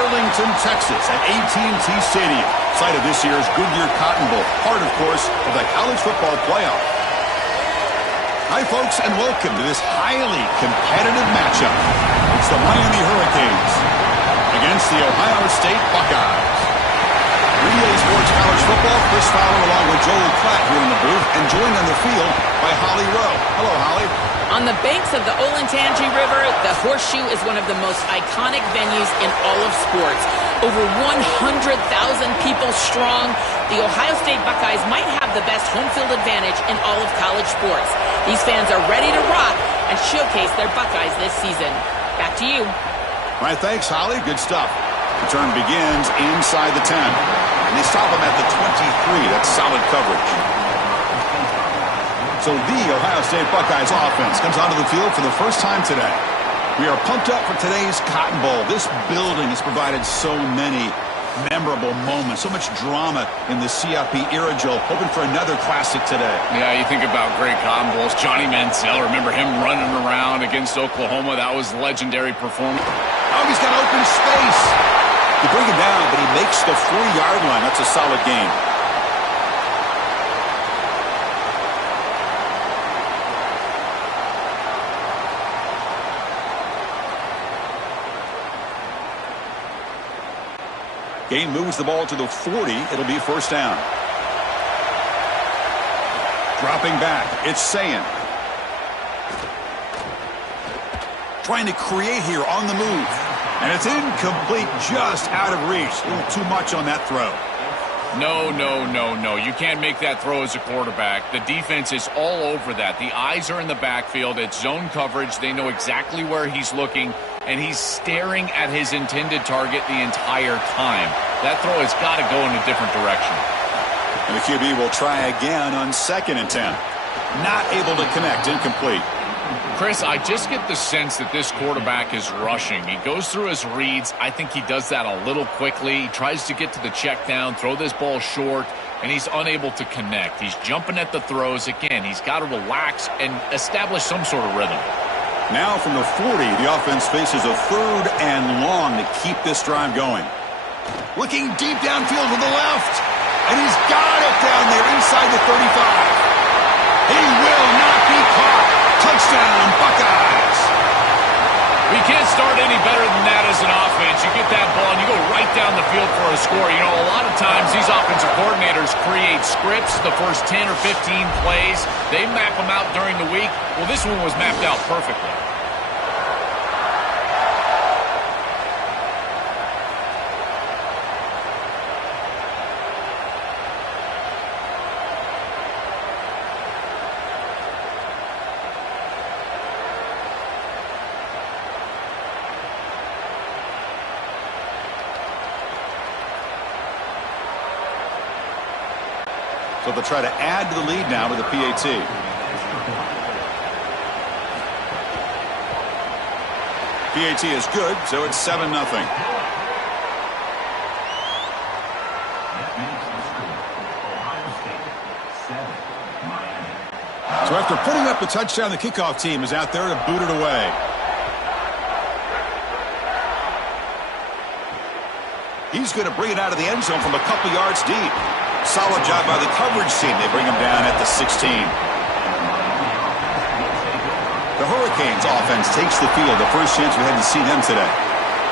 Arlington, Texas at AT&T Stadium, site of this year's Goodyear Cotton Bowl, part, of course, of the college football playoff. Hi, folks, and welcome to this highly competitive matchup. It's the Miami Hurricanes against the Ohio State Buckeyes. Relay Sports College Football, Chris Fowler along with Joel Klatt here in the booth, and joined on the field by Holly Rowe. Hello, Holly. On the banks of the Olentangy River, the Horseshoe is one of the most iconic venues in all of sports. Over 100,000 people strong, the Ohio State Buckeyes might have the best home field advantage in all of college sports. These fans are ready to rock and showcase their Buckeyes this season. Back to you. All right, thanks, Holly. Good stuff. The turn begins inside the 10. And they stop him at the 23. That's solid coverage. So the Ohio State Buckeyes offense comes onto the field for the first time today. We are pumped up for today's Cotton Bowl. This building has provided so many memorable moments, so much drama in the CFP era, Joe. Hoping for another classic today. Yeah, you think about great Cotton Bowls. Johnny Manziel, remember him running around against Oklahoma? That was legendary performance. Oh, he's got open space. They bring him down, but he makes the 40-yard line. That's a solid gain. Gain moves the ball to the 40. It'll be first down. Dropping back, it's Sayin. Trying to create here on the move. And it's incomplete, just out of reach. A little too much on that throw. No. You can't make that throw as a quarterback. The defense is all over that. The eyes are in the backfield. It's zone coverage. They know exactly where he's looking, and he's staring at his intended target the entire time. That throw has got to go in a different direction. And the QB will try again on 2nd and 10. Not able to connect, incomplete. Chris, I just get the sense that this quarterback is rushing. He goes through his reads. I think he does that a little quickly. He tries to get to the check down, throw this ball short, and he's unable to connect. He's jumping at the throws. Again, he's got to relax and establish some sort of rhythm. Now from the 40, the offense faces a 3rd and long to keep this drive going. Looking deep downfield to the left, and he's got it down there inside the 35. He will not be caught. Touchdown, Buckeyes. We can't start any better than that as an offense. You get that ball and you go right down the field for a score. You know, a lot of times these offensive coordinators create scripts the first 10 or 15 plays. They map them out during the week. Well, this one was mapped out perfectly. So they'll try to add to the lead now with the PAT. PAT is good, so it's 7-0. So after putting up the touchdown, the kickoff team is out there to boot it away. He's going to bring it out of the end zone from a couple yards deep. Solid job by the coverage team. They bring him down at the 16. The Hurricanes offense takes the field. The first chance we had to see them today.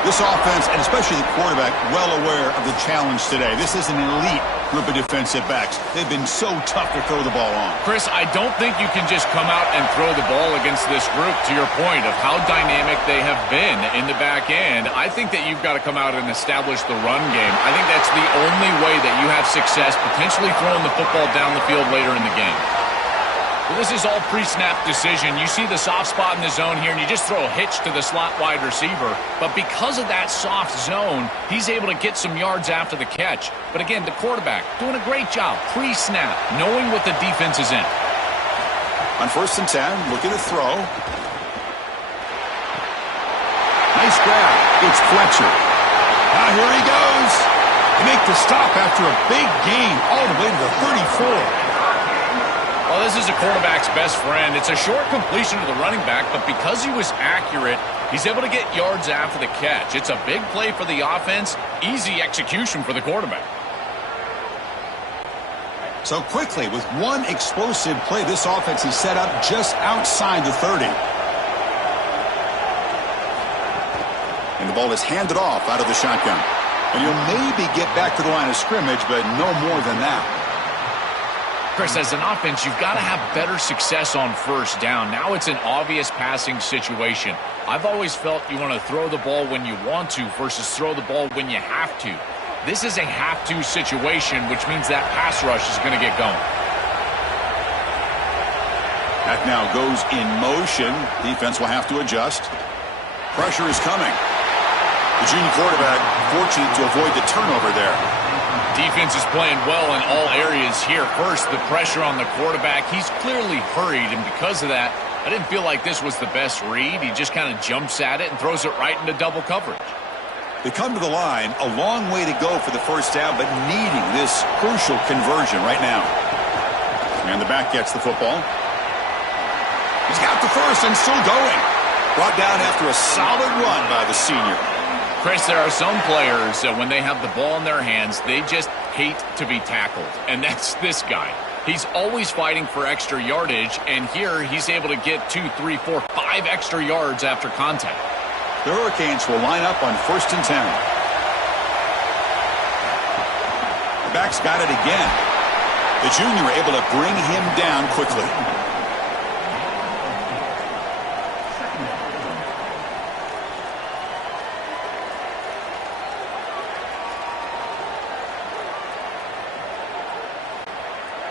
This offense, and especially the quarterback, well aware of the challenge today. This is an elite group of defensive backs. They've been so tough to throw the ball on. Chris, I don't think you can just come out and throw the ball against this group, to your point of how dynamic they have been in the back end. I think that you've got to come out and establish the run game. I think that's the only way that you have success, potentially throwing the football down the field later in the game. Well, this is all pre-snap decision. You see the soft spot in the zone here, and you just throw a hitch to the slot wide receiver. But because of that soft zone, he's able to get some yards after the catch. But again, the quarterback doing a great job pre-snap, knowing what the defense is in. On 1st and 10, looking to throw. Nice grab. It's Fletcher. Now here he goes. They make the stop after a big gain all the way to the 34. Well, this is a quarterback's best friend. It's a short completion to the running back, but because he was accurate, He's able to get yards after the catch. It's a big play for the offense, easy execution for the quarterback. So quickly, with one explosive play, this offense is set up just outside the 30. And the ball is handed off out of the shotgun. And you'll maybe get back to the line of scrimmage, but no more than that. Chris, as an offense, you've got to have better success on first down. Now it's an obvious passing situation. I've always felt you want to throw the ball when you want to versus throw the ball when you have to. This is a have-to situation, which means that pass rush is going to get going. That now goes in motion. Defense will have to adjust. Pressure is coming. The junior quarterback fortunate to avoid the turnover there. Defense is playing well in all areas here. First, the pressure on the quarterback. He's clearly hurried, and because of that, I didn't feel like this was the best read. He just kind of jumps at it and throws it right into double coverage. They come to the line, a long way to go for the first down, but needing this crucial conversion right now. And the back gets the football. He's got the first and still going. Brought down after a solid run by the senior. Chris, there are some players that when they have the ball in their hands, they just hate to be tackled. And that's this guy. He's always fighting for extra yardage, and here he's able to get 2, 3, 4, 5 extra yards after contact. The Hurricanes will line up on 1st and 10. The back's got it again. The junior able to bring him down quickly.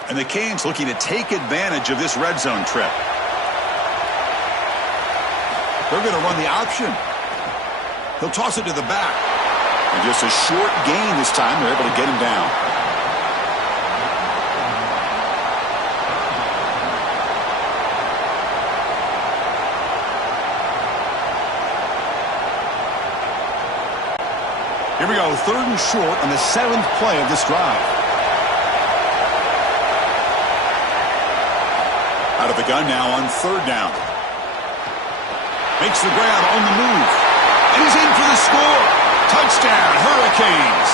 And the Canes looking to take advantage of this red zone trip. They're going to run the option. He'll toss it to the back. And just a short gain this time. They're able to get him down. Here we go. 3rd and short on the 7th play of this drive. Out of the gun now on 3rd down. Makes the grab on the move. And he's in for the score. Touchdown, Hurricanes.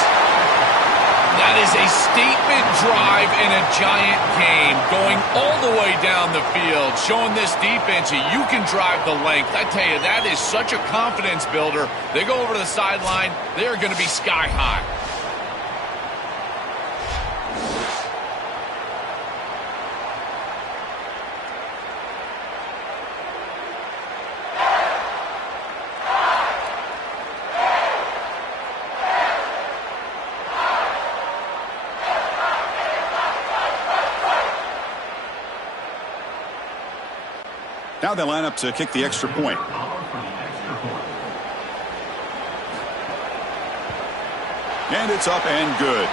That is a statement drive in a giant game, going all the way down the field, showing this defense that you can drive the length. I tell you, that is such a confidence builder. They go over to the sideline. They're going to be sky high. Now they line up to kick the extra point. And it's up and good.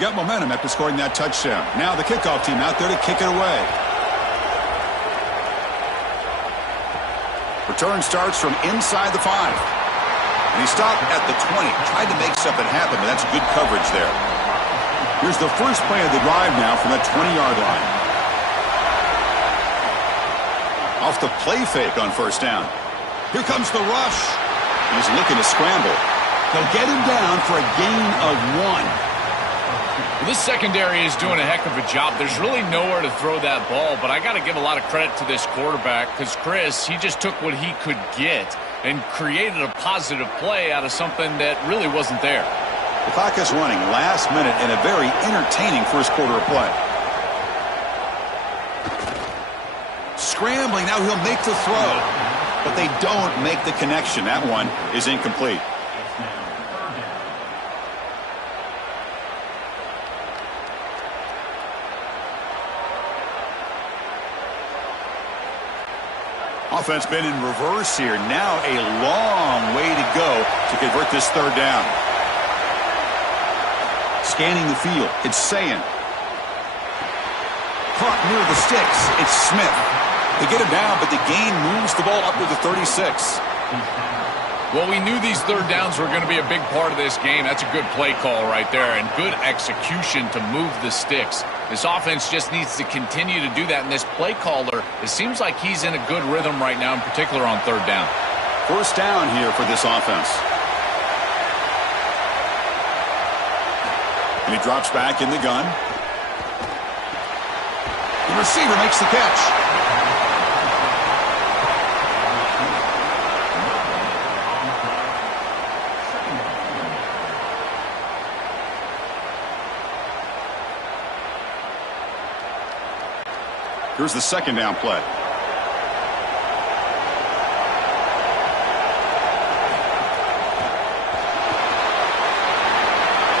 Got momentum after scoring that touchdown. Now the kickoff team out there to kick it away. Return starts from inside the 5. And he stopped at the 20. Tried to make something happen, but that's good coverage there. Here's the first play of the drive now from that 20-yard line. Off the play fake on 1st down. Here comes the rush. He's looking to scramble. They'll get him down for a gain of 1. Well, this secondary is doing a heck of a job. There's really nowhere to throw that ball, but I got to give a lot of credit to this quarterback because, Chris, he just took what he could get and created a positive play out of something that really wasn't there. The clock is running last minute in a very entertaining first quarter of play. Scrambling, now he'll make the throw, but they don't make the connection. That one is incomplete. Offense been in reverse here. Now a long way to go to convert this 3rd down. Scanning the field. It's Sayin. Caught near the sticks. It's Smith. They get him down, but the gain moves the ball up to the 36. Well, we knew these third downs were going to be a big part of this game. That's a good play call right there and good execution to move the sticks. This offense just needs to continue to do that. And this play caller, it seems like he's in a good rhythm right now, in particular on third down. First down here for this offense. And he drops back in the gun. The receiver makes the catch. Here's the second down play.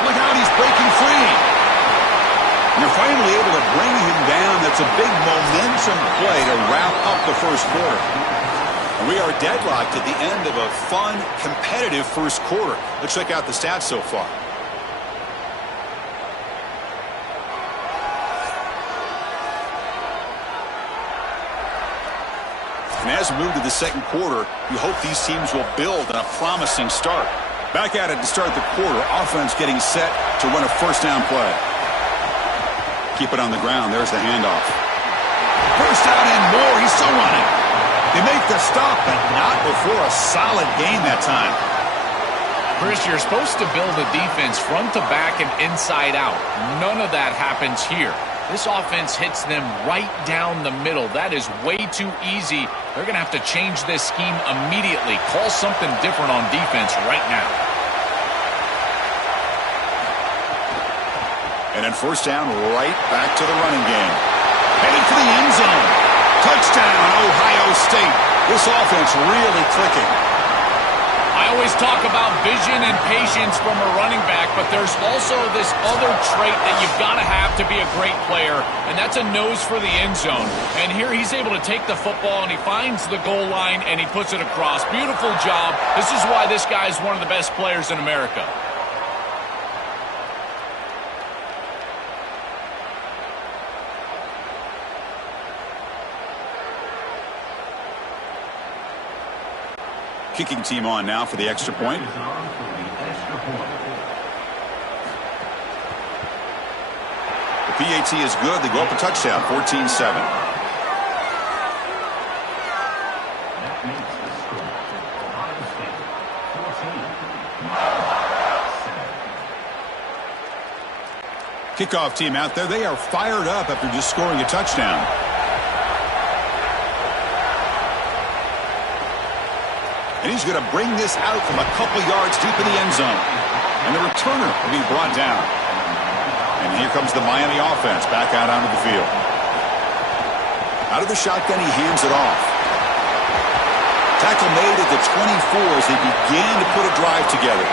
Look out, he's breaking free. You're finally able to bring him down. That's a big momentum play to wrap up the first quarter. And we are deadlocked at the end of a fun, competitive first quarter. Let's check out the stats so far. And as we move to the second quarter, you hope these teams will build on a promising start. Back at it to start the quarter. Offense getting set to run a first down play. Keep it on the ground. There's the handoff. First down and more. He's still running. They make the stop, but not before a solid gain that time. Chris, you're supposed to build a defense front to back and inside out. None of that happens here. This offense hits them right down the middle. That is way too easy. They're going to have to change this scheme immediately. Call something different on defense right now. And then first down, right back to the running game. Headed for the end zone. Touchdown, Ohio State. This offense really clicking. I always talk about vision and patience from a running back, but there's also this other trait that you've got to have to be a great player, and that's a nose for the end zone. And here he's able to take the football, and he finds the goal line, and he puts it across. Beautiful job. This is why this guy is one of the best players in America. Kicking team on now for the extra point. The PAT is good. They go up a touchdown, 14-7. Kickoff team out there. They are fired up after just scoring a touchdown. And he's going to bring this out from a couple yards deep in the end zone. And the returner will be brought down. And here comes the Miami offense back out onto the field. Out of the shotgun, he hands it off. Tackle made at the 24 as they begin to put a drive together.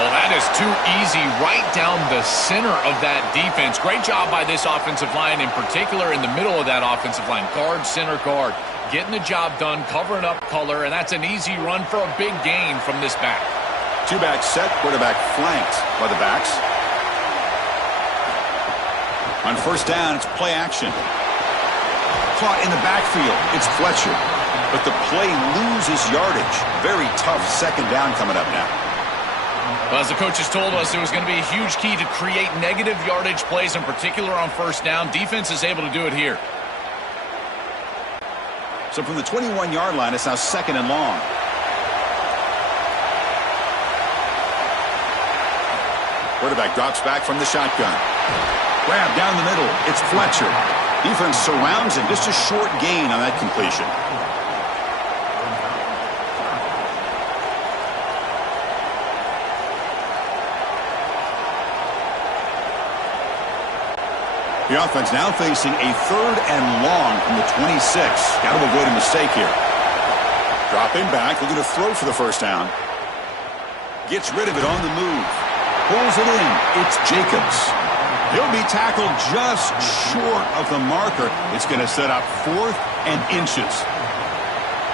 Well, that is too easy right down the center of that defense. Great job by this offensive line, in particular in the middle of that offensive line. Guard, center guard. Getting the job done, covering up color, and that's an easy run for a big gain from this back. Two-back set, quarterback flanked by the backs. On first down, it's play action. Caught in the backfield, it's Fletcher. But the play loses yardage. Very tough second down coming up now. Well, as the coaches told us, it was going to be a huge key to create negative yardage plays, in particular on first down. Defense is able to do it here. So from the 21-yard line, it's now second and long. Quarterback drops back from the shotgun. Grab down the middle. It's Fletcher. Defense surrounds him. Just a short gain on that completion. The offense now facing a third and long from the 26. Got to avoid a mistake here. Dropping back, looking to throw for the first down. Gets rid of it on the move. Pulls it in. It's Jacobs. He'll be tackled just short of the marker. It's going to set up 4th and inches.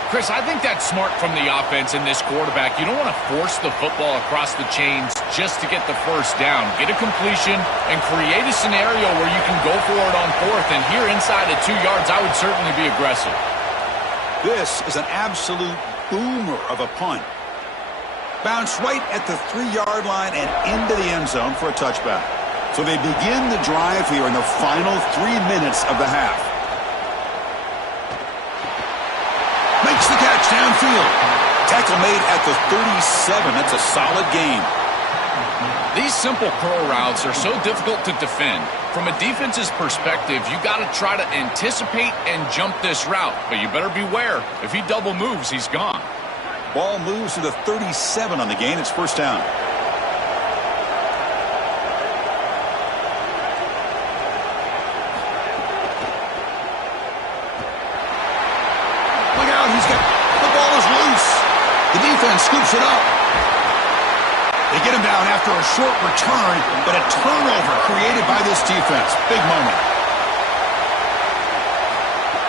Chris, I think that's smart from the offense in this quarterback. You don't want to force the football across the chains just to get the first down. Get a completion and create a scenario where you can go for it on 4th. And here inside of 2 yards, I would certainly be aggressive. This is an absolute boomer of a punt. Bounced right at the 3-yard line and into the end zone for a touchback. So they begin the drive here in the final 3 minutes of the half. Makes the catch downfield. Tackle made at the 37. That's a solid gain. These simple curl routes are so difficult to defend. From a defense's perspective, you got to try to anticipate and jump this route. But you better beware. If he double moves, he's gone. Ball moves to the 37 on the gain. It's first down. Look out. The ball is loose. The defense scoops it up. They get him down after a short return, but a turnover created by this defense. Big moment.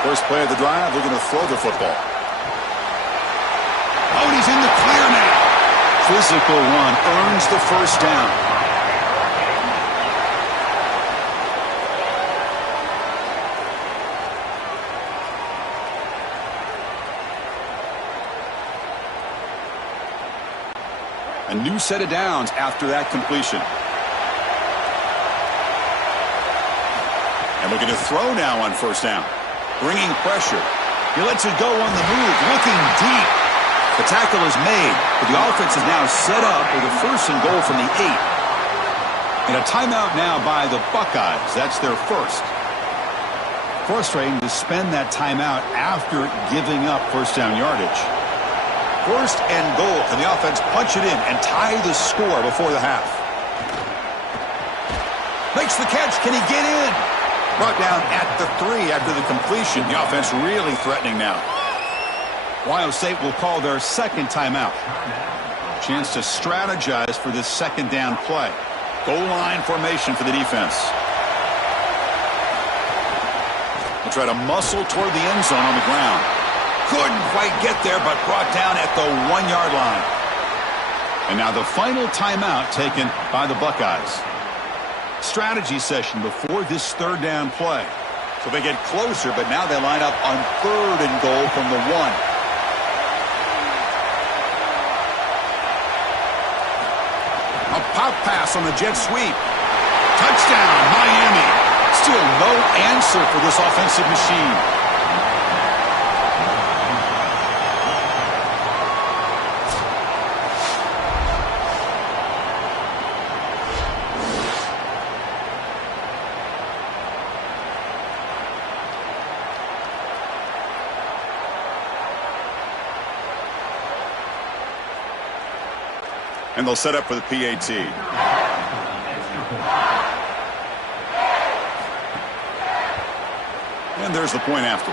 First play of the drive, they're going to throw the football. Oh, and he's in the clear now. Physical run earns the first down. A new set of downs after that completion. And looking to throw now on first down. Bringing pressure. He lets it go on the move, looking deep. The tackle is made, but the offense is now set up with a first and goal from the 8. And a timeout now by the Buckeyes. That's their first. Frustrating to spend that timeout after giving up first down yardage. First and goal. Can the offense punch it in and tie the score before the half? Makes the catch. Can he get in? Brought down at the 3 after the completion. The offense really threatening now. Ohio State will call their second timeout. Chance to strategize for this second down play. Goal line formation for the defense. They'll try to muscle toward the end zone on the ground. Couldn't quite get there, but brought down at the 1-yard line. And now the final timeout taken by the Buckeyes. Strategy session before this third down play. So they get closer, but now they line up on third and goal from the 1. A pop pass on the jet sweep. Touchdown, Miami. Still no answer for this offensive machine. And they'll set up for the PAT. And there's the point after.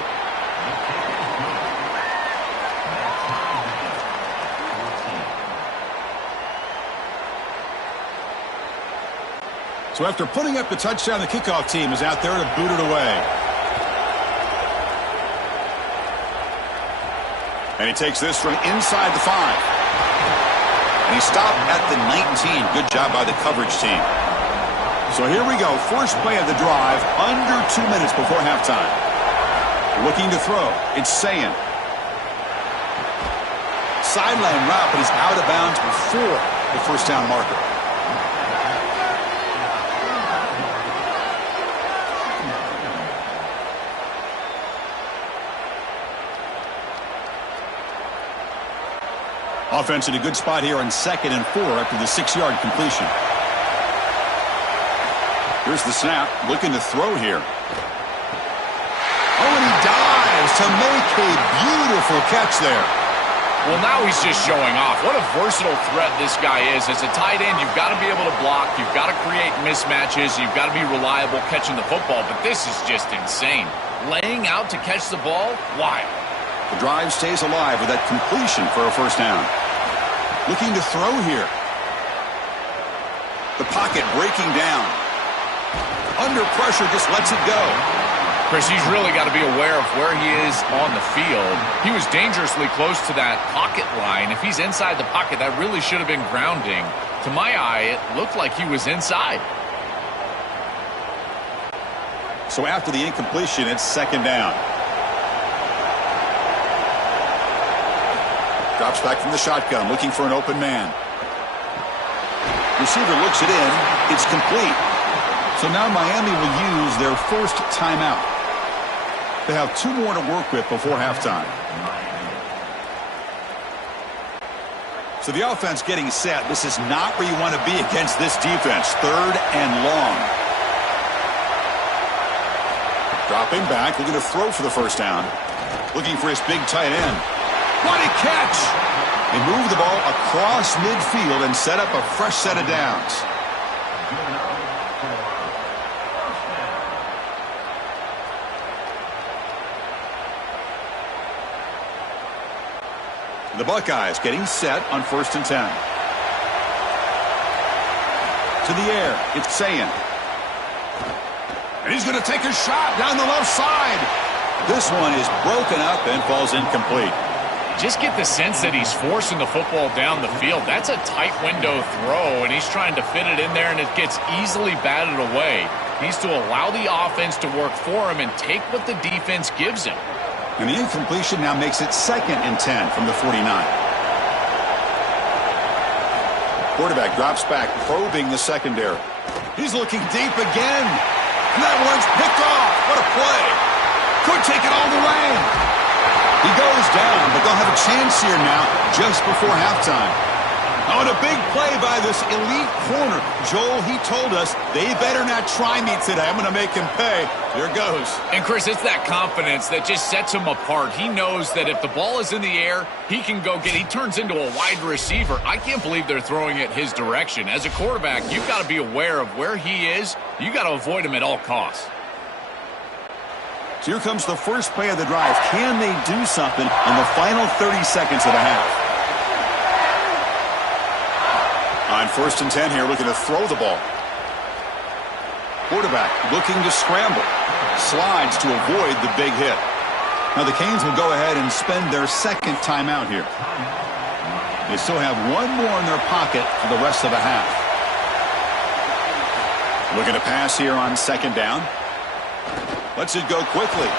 So after putting up the touchdown, the kickoff team is out there to boot it away. And he takes this from inside the 5. And he stopped at the 19. Good job by the coverage team. So here we go. First play of the drive, under 2 minutes before halftime. Looking to throw. It's Sayin. Sideline route, but he's out of bounds before the first down marker. Offense in a good spot here on 2nd and 4 after the 6-yard completion. Here's the snap, looking to throw here. Oh, and he dives to make a beautiful catch there. Well, now he's just showing off. What a versatile threat this guy is. As a tight end, you've got to be able to block. You've got to create mismatches. You've got to be reliable catching the football. But this is just insane. Laying out to catch the ball, wild. The drive stays alive with that completion for a first down. Looking to throw here. The pocket breaking down. Under pressure, just lets it go. Chris, he's really got to be aware of where he is on the field. He was dangerously close to that pocket line. If he's inside the pocket, that really should have been grounding. To my eye, it looked like he was inside. So after the incompletion, it's second down. Drops back from the shotgun, looking for an open man. Receiver looks it in. It's complete. So now Miami will use their first timeout. They have 2 more to work with before halftime. So the offense getting set. This is not where you want to be against this defense. 3rd and long. Dropping back, looking to throw for the first down. Looking for his big tight end. What a catch! They move the ball across midfield and set up a fresh set of downs. The Buckeyes getting set on 1st and 10. To the air, it's Sayin. And he's going to take a shot down the left side. This one is broken up and falls incomplete. Just get the sense that he's forcing the football down the field. That's a tight window throw, and he's trying to fit it in there, and it gets easily batted away. He needs to allow the offense to work for him and take what the defense gives him. And the incompletion now makes it 2nd and 10 from the 49. Quarterback drops back, probing the secondary. He's looking deep again. And that one's picked off. What a play. Could take it all the way. He goes down, but they'll have a chance here now just before halftime. Oh, and a big play by this elite corner. Joel, he told us they better not try me today. I'm going to make him pay. Here goes. And, Chris, it's that confidence that just sets him apart. He knows that if the ball is in the air, he can go get it. He turns into a wide receiver. I can't believe they're throwing it his direction. As a quarterback, you've got to be aware of where he is. You've got to avoid him at all costs. So here comes the first play of the drive. Can they do something in the final 30 seconds of the half? On 1st and 10 here, looking to throw the ball. Quarterback looking to scramble. Slides to avoid the big hit. Now the Canes will go ahead and spend their 2nd timeout here. They still have 1 more in their pocket for the rest of the half. Looking to pass here on 2nd down. Lets it go quickly.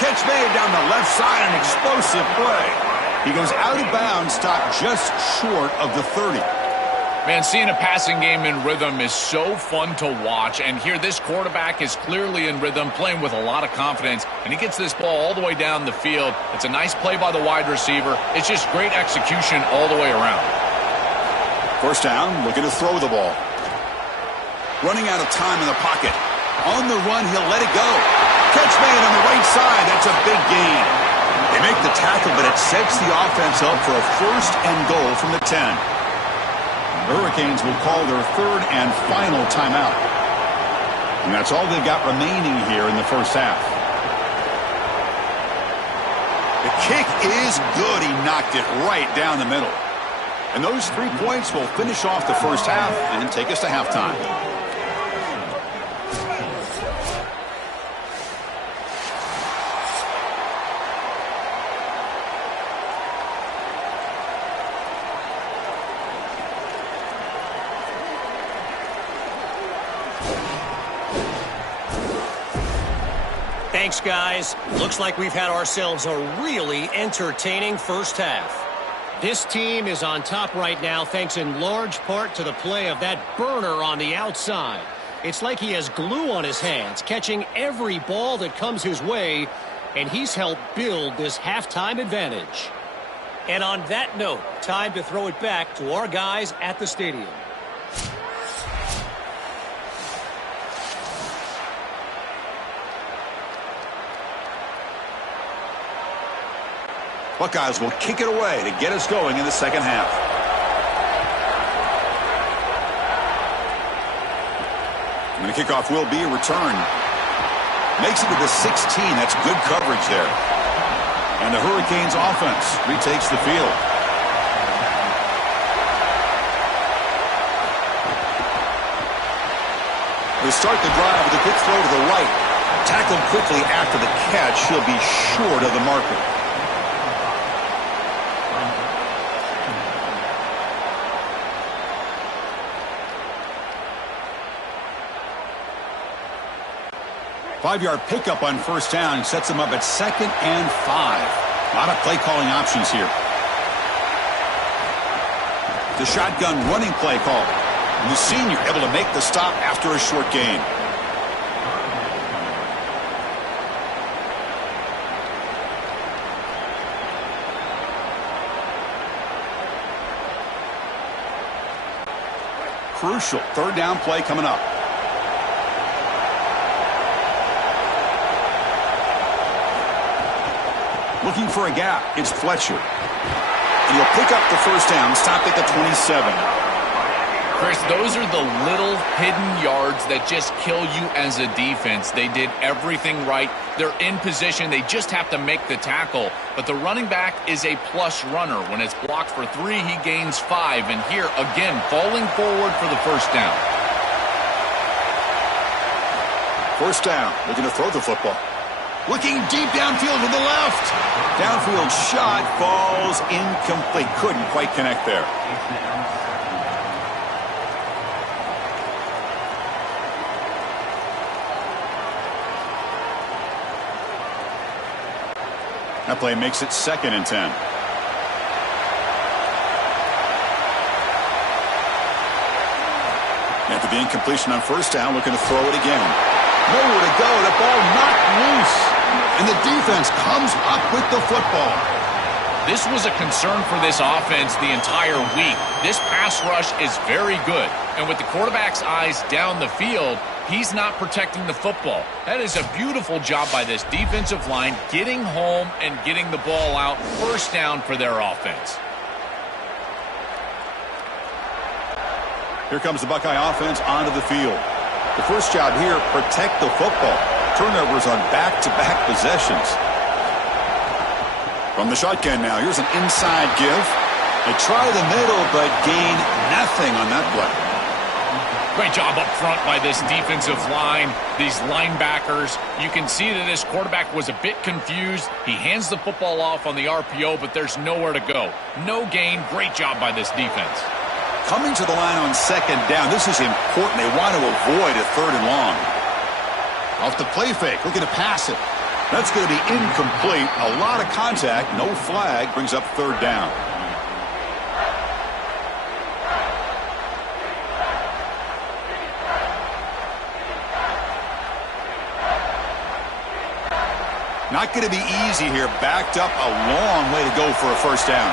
Catch made down the left side, an explosive play. He goes out of bounds, stopped just short of the 30. Man, seeing a passing game in rhythm is so fun to watch, and here this quarterback is clearly in rhythm, playing with a lot of confidence, and he gets this ball all the way down the field. It's a nice play by the wide receiver. It's just great execution all the way around. 1st down, looking to throw the ball. Running out of time in the pocket. On the run, he'll let it go. Catch made on the right side. That's a big gain. They make the tackle, but it sets the offense up for a 1st and goal from the 10. The Hurricanes will call their 3rd and final timeout. And that's all they've got remaining here in the first half. The kick is good. He knocked it right down the middle. And those 3 points will finish off the first half and take us to halftime. Thanks, guys. Looks like we've had ourselves a really entertaining first half. This team is on top right now thanks in large part to the play of that burner on the outside. It's like he has glue on his hands, catching every ball that comes his way, and he's helped build this halftime advantage. And on that note, time to throw it back to our guys at the stadium. Buckeyes will kick it away to get us going in the second half. And the kickoff will be a return. Makes it to the 16. That's good coverage there. And the Hurricanes offense retakes the field. They start the drive with a quick throw to the right. Tackled quickly after the catch. He'll be short of the marker. Five-yard pickup on first down sets them up at 2nd and 5. A lot of play calling options here. The shotgun running play call. And the senior able to make the stop after a short gain. Crucial third down play coming up. Looking for a gap. It's Fletcher. And he'll pick up the first down. Stop at the 27. Chris, those are the little hidden yards that just kill you as a defense. They did everything right. They're in position. They just have to make the tackle. But the running back is a plus runner. When it's blocked for 3, he gains 5. And here, again, falling forward for the first down. First down. Looking to throw the football. Looking deep downfield to the left. Downfield shot falls incomplete. Couldn't quite connect there. That play makes it 2nd and 10. After the incompletion on first down, looking to throw it again. Nowhere to go. The ball knocked loose. And the defense comes up with the football. This was a concern for this offense the entire week. This pass rush is very good. And with the quarterback's eyes down the field, he's not protecting the football. That is a beautiful job by this defensive line, getting home and getting the ball out. First down for their offense. Here comes the Buckeye offense onto the field. The first job here, protect the football. Turnovers on back-to-back possessions. From the shotgun now, here's an inside give. They try the middle, but gain nothing on that play. Great job up front by this defensive line, these linebackers. You can see that this quarterback was a bit confused. He hands the football off on the RPO, but there's nowhere to go. No gain. Great job by this defense. Coming to the line on second down, this is important. They want to avoid a 3rd and long. Off the play fake, looking to pass it. That's going to be incomplete. A lot of contact, no flag, brings up 3rd down. Not going to be easy here. Backed up a long way to go for a first down.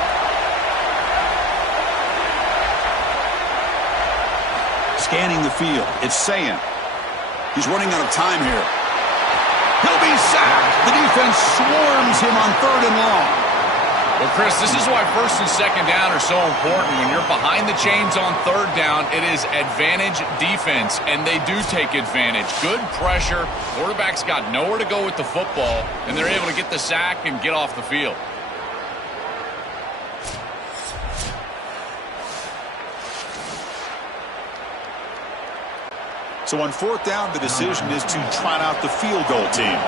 Scanning the field, it's Sayin. He's running out of time here. He'll be sacked. The defense swarms him on 3rd and long. Well, Chris, this is why 1st and 2nd down are so important. When you're behind the chains on 3rd down, it is advantage defense, and they do take advantage. Good pressure. Quarterback's got nowhere to go with the football, and they're able to get the sack and get off the field. So on 4th down, the decision is to trot out the field goal team.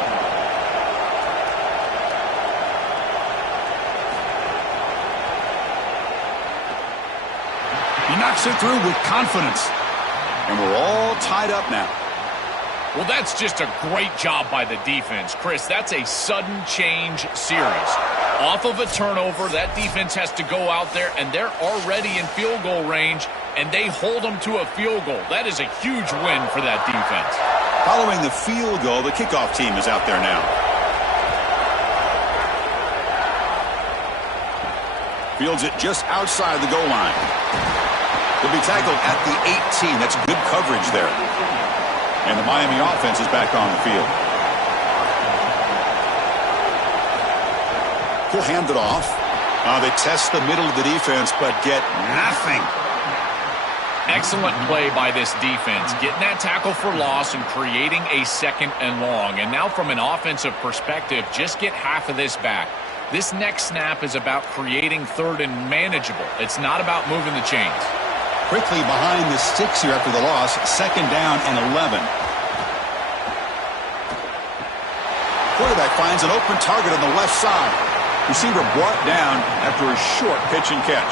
He knocks it through with confidence. And we're all tied up now. Well, that's just a great job by the defense. Chris, that's a sudden change series. Off of a turnover, that defense has to go out there, and they're already in field goal range, and they hold them to a field goal. That is a huge win for that defense. Following the field goal, the kickoff team is out there now. Fields it just outside the goal line. He'll be tackled at the 18. That's good coverage there. And the Miami offense is back on the field. He'll hand it off. They test the middle of the defense, but get nothing. Excellent play by this defense, getting that tackle for loss and creating a 2nd and long. And now from an offensive perspective, just get half of this back. This next snap is about creating 3rd and manageable. It's not about moving the chains. Quickly behind the sticks here after the loss. 2nd down and 11. Quarterback finds an open target on the left side. Receiver brought down after a short pitch and catch.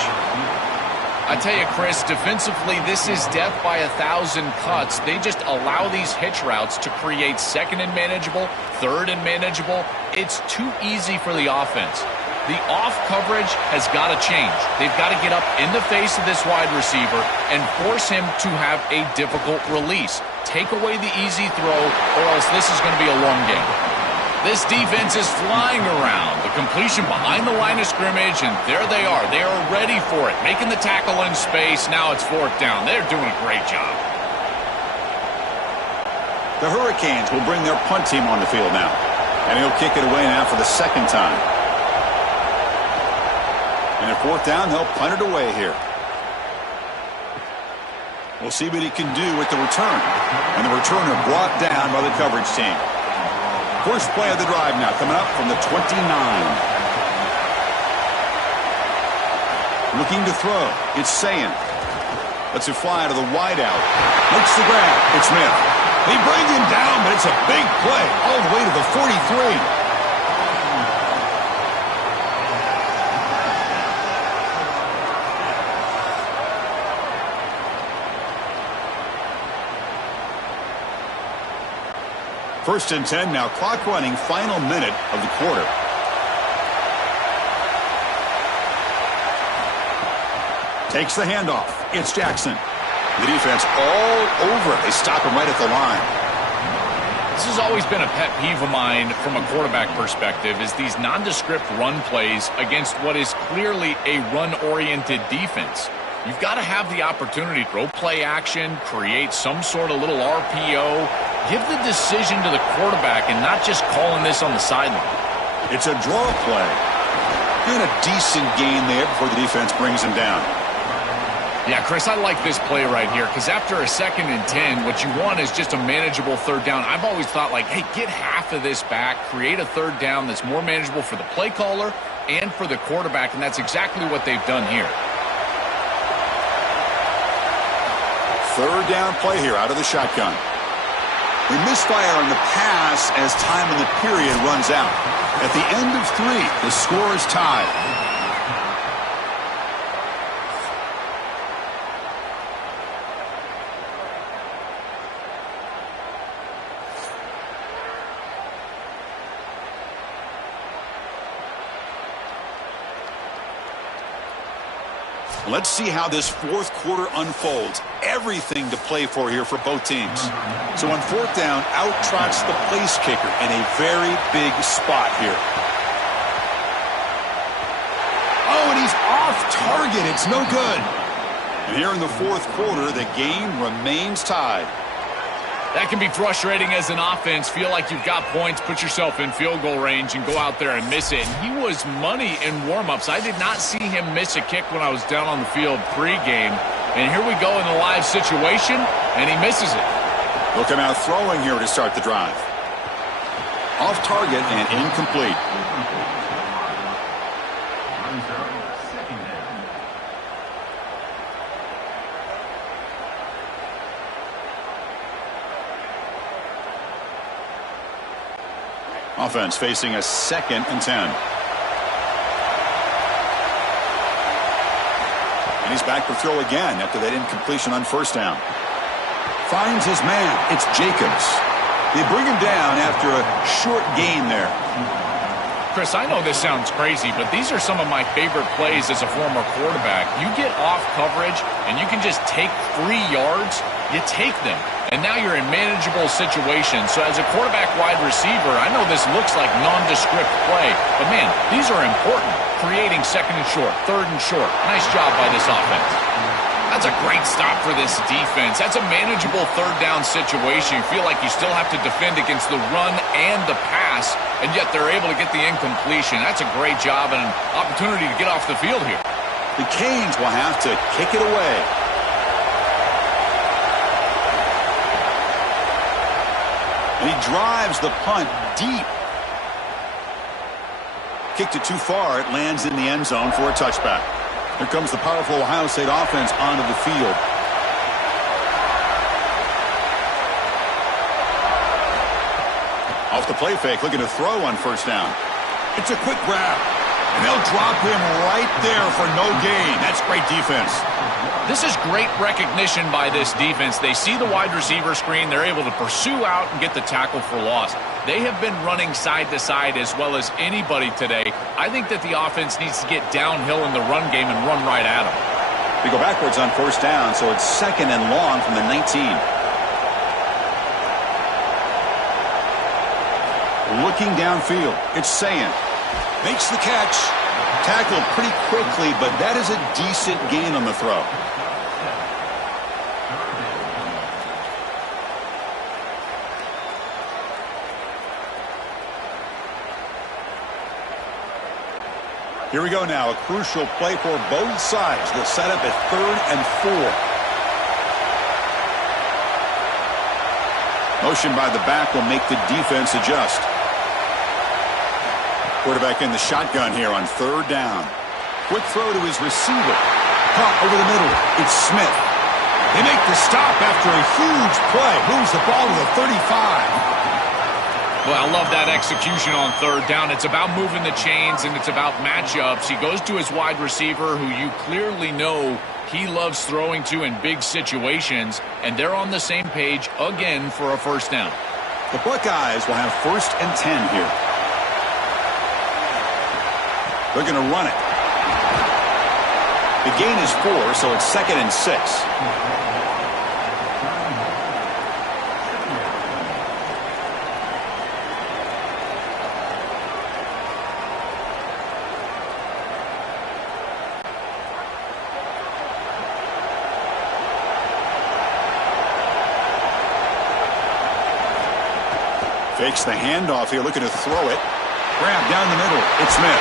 I tell you, Chris, defensively, this is death by 1,000 cuts. They just allow these hitch routes to create 2nd and manageable, 3rd and manageable. It's too easy for the offense. The off coverage has got to change. They've got to get up in the face of this wide receiver and force him to have a difficult release. Take away the easy throw, or else this is going to be a long game. This defense is flying around. The completion behind the line of scrimmage, and there they are. They are ready for it, making the tackle in space. Now it's 4th down. They're doing a great job. The Hurricanes will bring their punt team on the field now. And he'll kick it away now for the 2nd time. And at 4th down, they'll punt it away here. We'll see what he can do with the return. And the returner brought down by the coverage team. First play of the drive now, coming up from the 29. Looking to throw. It's Sayin. Lets it fly to the wideout. Makes the grab. It's Smith. They bring him down, but it's a big play all the way to the 43. First and 10 now, clock running, final minute of the quarter. Takes the handoff. It's Jackson. The defense all over it. They stop him right at the line. This has always been a pet peeve of mine from a quarterback perspective, is these nondescript run plays against what is clearly a run-oriented defense. You've got to have the opportunity to throw play action, create some sort of little RPO, give the decision to the quarterback and not just calling this on the sideline. It's a draw play. And a decent gain there before the defense brings him down. Yeah, Chris, I like this play right here because after a 2nd and 10, what you want is just a manageable 3rd down. I've always thought, like, hey, get half of this back, create a 3rd down that's more manageable for the play caller and for the quarterback, and that's exactly what they've done here. 3rd down play here out of the shotgun. They misfire on the pass as time in the period runs out. At the end of 3, the score is tied. Let's see how this 4th quarter unfolds. Everything to play for here for both teams. So on 4th down, out trots the place kicker in a very big spot here. Oh, and he's off target. It's no good. And here in the 4th quarter, the game remains tied. That can be frustrating as an offense. Feel like you've got points, put yourself in field goal range, and go out there and miss it. And he was money in warm-ups. I did not see him miss a kick when I was down on the field pregame. And here we go in the live situation, and he misses it. Looking out throwing here to start the drive. Off target and incomplete. Offense facing a 2nd and 10. And he's back to throw again after that incompletion on 1st down. Finds his man. It's Jacobs. They bring him down after a short gain there. Chris, I know this sounds crazy, but these are some of my favorite plays as a former quarterback. You get off coverage, and you can just take 3 yards. You take them, and now you're in manageable situations. So as a quarterback wide receiver, I know this looks like nondescript play, but, man, these are important. Creating 2nd and short, 3rd and short. Nice job by this offense. That's a great stop for this defense. That's a manageable 3rd down situation. You feel like you still have to defend against the run and the pass, and yet they're able to get the incompletion. That's a great job and an opportunity to get off the field here. The Canes will have to kick it away. And he drives the punt deep. Kicked it too far. It lands in the end zone for a touchback. Here comes the powerful Ohio State offense onto the field. Off the play fake, looking to throw on 1st down. It's a quick grab. And they'll drop him right there for no gain. That's great defense. This is great recognition by this defense. They see the wide receiver screen. They're able to pursue out and get the tackle for loss. They have been running side to side as well as anybody today. I think that the offense needs to get downhill in the run game and run right at them. We go backwards on first down, so it's 2nd and long from the 19. Looking downfield, it's Sayan. Makes the catch. Tackled pretty quickly, but that is a decent gain on the throw. Here we go now, a crucial play for both sides. The setup at 3rd and 4. Motion by the back will make the defense adjust. Quarterback in the shotgun here on 3rd down. Quick throw to his receiver. Caught over the middle. It's Smith. They make the stop after a huge play. Moves the ball to the 35. Well, I love that execution on 3rd down. It's about moving the chains, and it's about matchups. He goes to his wide receiver, who you clearly know he loves throwing to in big situations, and they're on the same page again for a first down. The Buckeyes will have 1st and 10 here. They're going to run it. The gain is 4, so it's 2nd and 6. Fakes the handoff here, looking to throw it. Grab down the middle. It's Smith.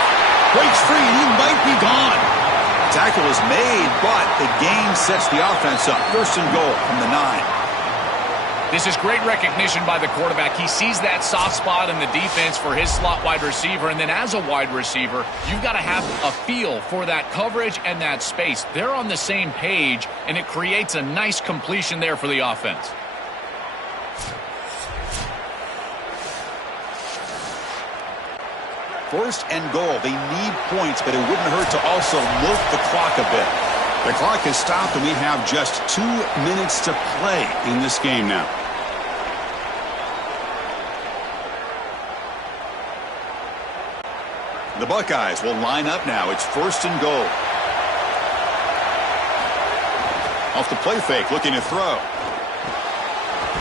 Breaks free, and he might be gone. Tackle is made, but the gain sets the offense up. 1st and goal from the 9. This is great recognition by the quarterback. He sees that soft spot in the defense for his slot wide receiver, and then as a wide receiver, you've got to have a feel for that coverage and that space. They're on the same page, and it creates a nice completion there for the offense. First and goal. They need points, but it wouldn't hurt to also milk the clock a bit. The clock has stopped, and we have just 2 minutes to play in this game now. The Buckeyes will line up now. It's 1st and goal. Off the play fake, looking to throw.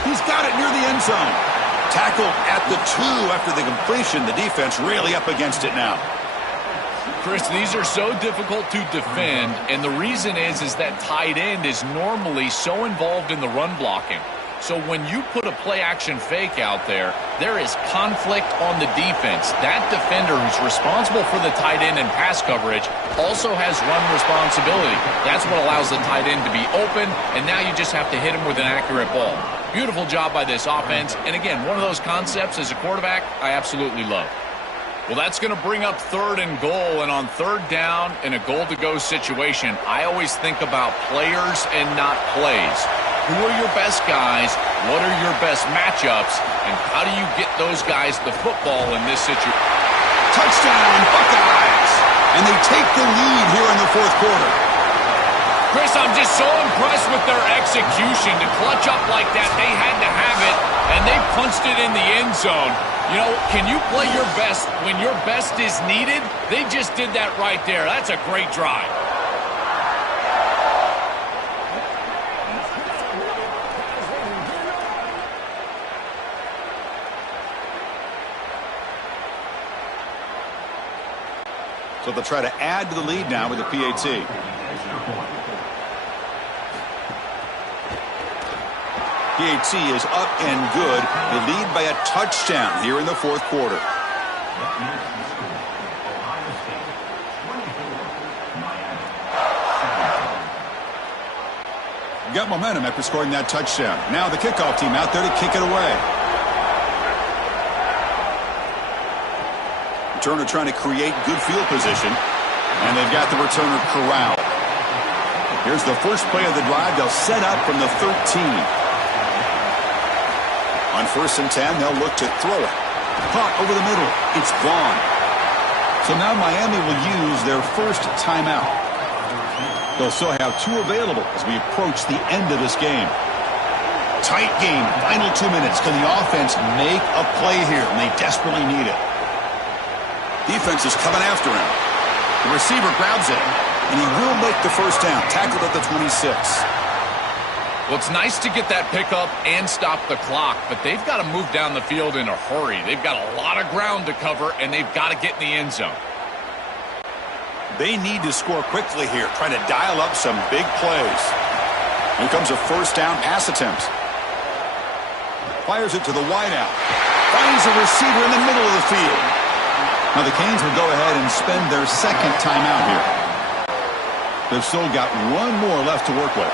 He's got it near the end zone. Tackled at the 2 after the completion. The defense really up against it now. Chris, these are so difficult to defend, and the reason is that tight end is normally so involved in the run blocking. So when you put a play-action fake out there, there is conflict on the defense. That defender who's responsible for the tight end and pass coverage also has run responsibility. That's what allows the tight end to be open, and now you just have to hit him with an accurate ball. Beautiful job by this offense, and again, one of those concepts as a quarterback I absolutely love. Well, that's going to bring up 3rd and goal, and on 3rd down in a goal-to-go situation, I always think about players and not plays. Who are your best guys? What are your best matchups? And how do you get those guys the football in this situation? Touchdown, Buckeyes! And they take the lead here in the 4th quarter. Chris, I'm just so impressed with their execution. To clutch up like that, they had to have it, and they punched it in the end zone. You know, can you play your best when your best is needed? They just did that right there. That's a great drive. So they'll try to add to the lead now with the PAT. PAT is up and good. They lead by a touchdown here in the 4th quarter. Got momentum after scoring that touchdown. Now the kickoff team out there to kick it away. Returner trying to create good field position, and they've got the returner corralled. Here's the first play of the drive. They'll set up from the 13. On 1st and 10, they'll look to throw it. Caught over the middle. It's gone. So now Miami will use their first timeout. They'll still have 2 available as we approach the end of this game. Tight game, final 2 minutes. Can the offense make a play here? And they desperately need it. Defense is coming after him. The receiver grabs it, and he will make the first down. Tackled at the 26. Well, it's nice to get that pickup and stop the clock, but they've got to move down the field in a hurry. They've got a lot of ground to cover, and they've got to get in the end zone. They need to score quickly here, trying to dial up some big plays. Here comes a first down pass attempt. Fires it to the wideout. Finds a receiver in the middle of the field. Now the Canes will go ahead and spend their second timeout here. They've still got 1 more left to work with.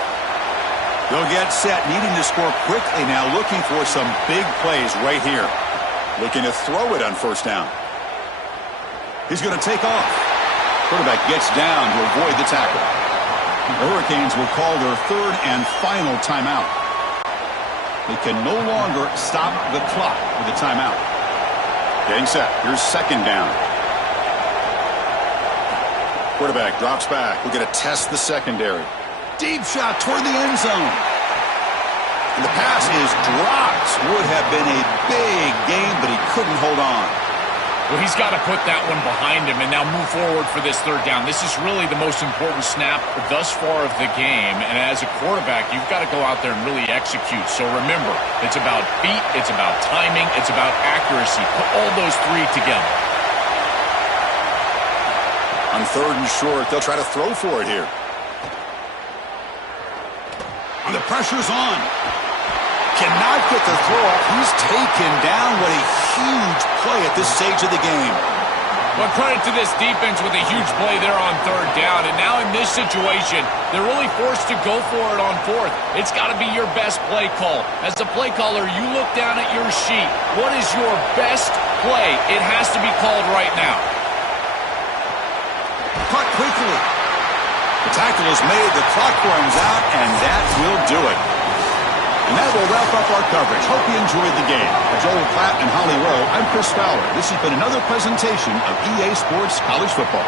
They'll get set, needing to score quickly now, looking for some big plays right here. Looking to throw it on first down. He's going to take off. Quarterback gets down to avoid the tackle. The Hurricanes will call their 3rd and final timeout. They can no longer stop the clock with a timeout. Getting set. Here's 2nd down. Quarterback drops back. We're going to test the secondary. Deep shot toward the end zone. And the pass is dropped. Would have been a big game, but he couldn't hold on. Well, he's got to put that one behind him and now move forward for this 3rd down. This is really the most important snap thus far of the game. And as a quarterback, you've got to go out there and really execute. So remember, it's about feet, it's about timing, it's about accuracy. Put all those 3 together. On 3rd and short, they'll try to throw for it here. And the pressure's on. Cannot get the throw off. He's taken down. What a huge play at this stage of the game. Well, credit to this defense with a huge play there on 3rd down. And now in this situation, they're really forced to go for it on 4th. It's got to be your best play call. As a play caller, you look down at your sheet. What is your best play? It has to be called right now. Caught quickly. The tackle is made, the clock runs out, and that will do it. And that will wrap up our coverage. Hope you enjoyed the game. For Joel Klatt and Holly Rowe, I'm Chris Fowler. This has been another presentation of EA Sports College Football.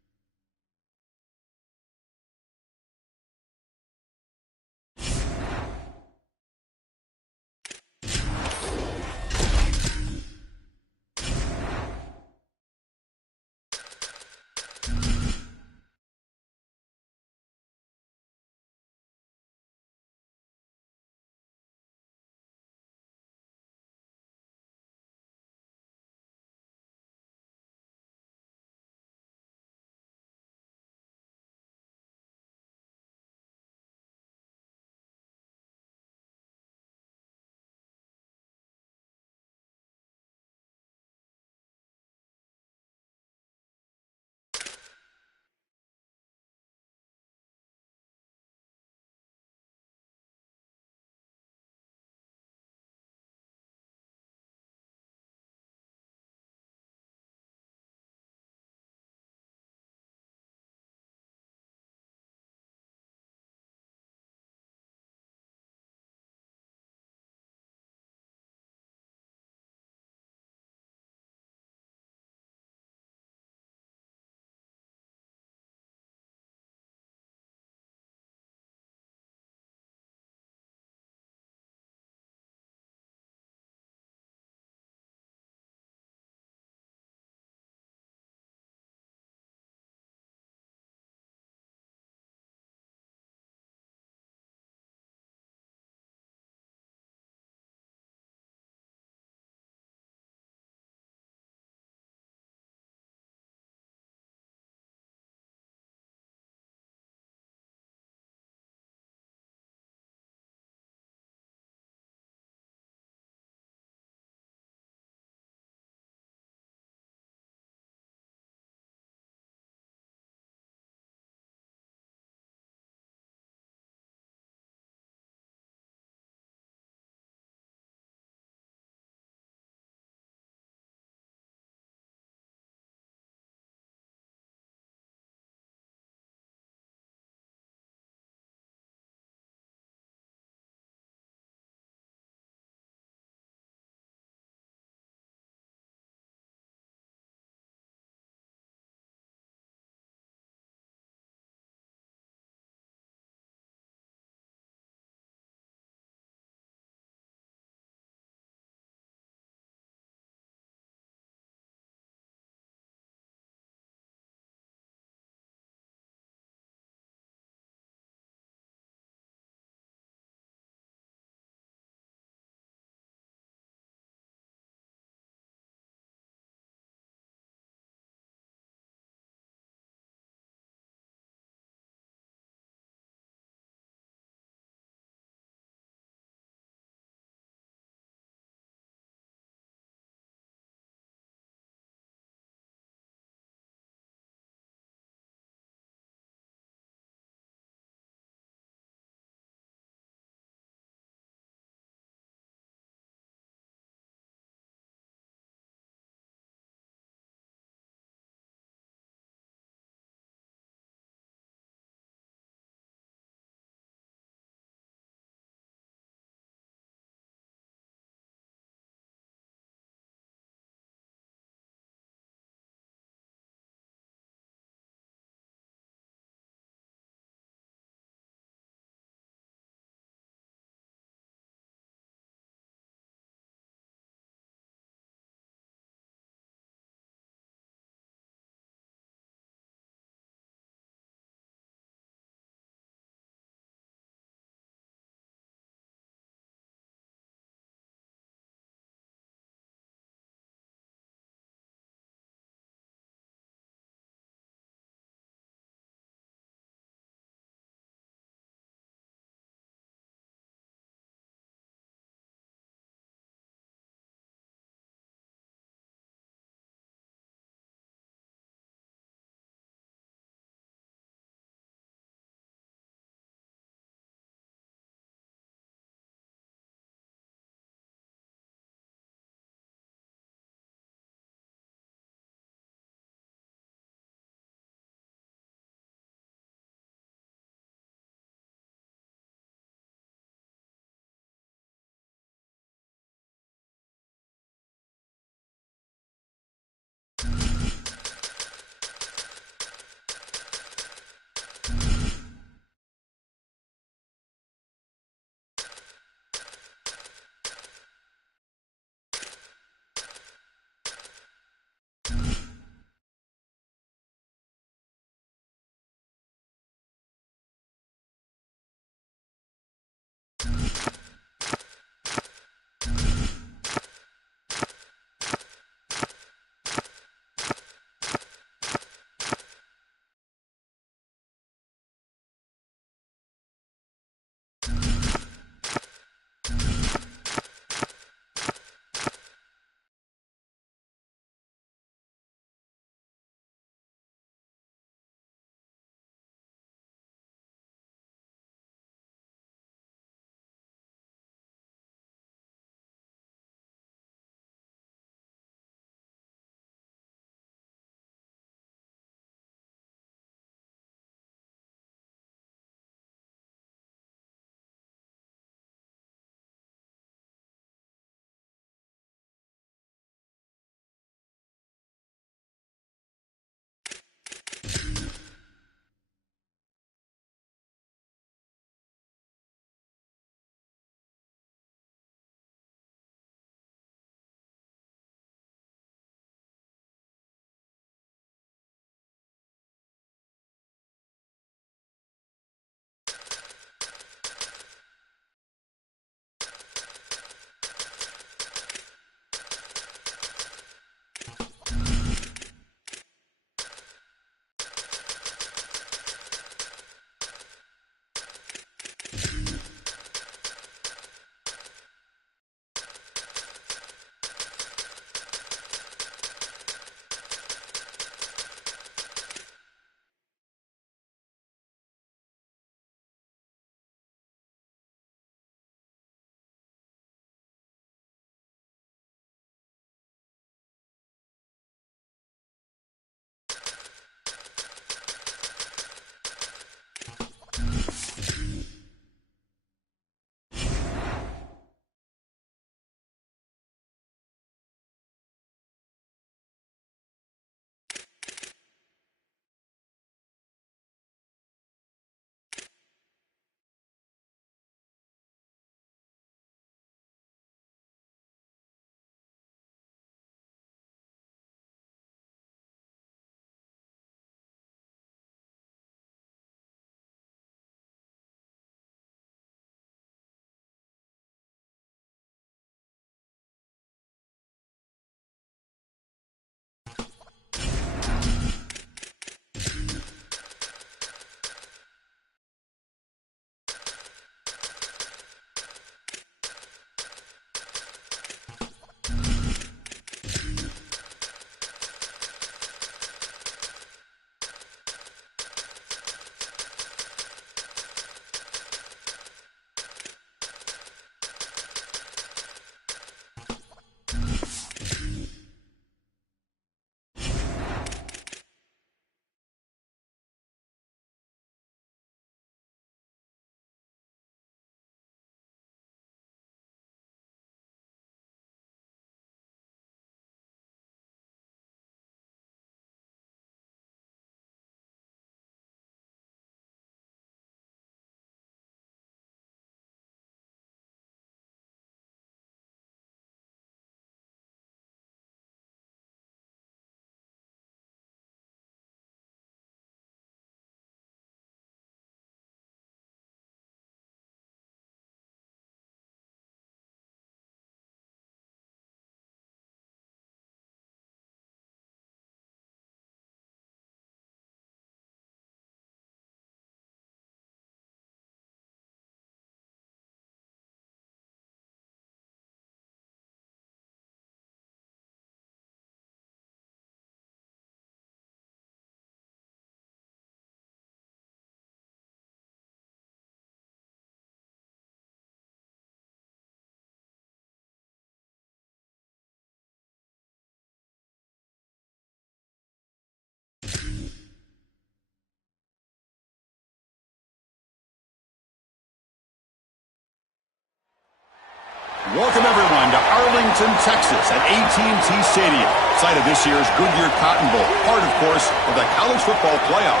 Welcome, everyone, to Arlington, Texas at AT&T Stadium, site of this year's Goodyear Cotton Bowl, part, of course, of the college football playoff.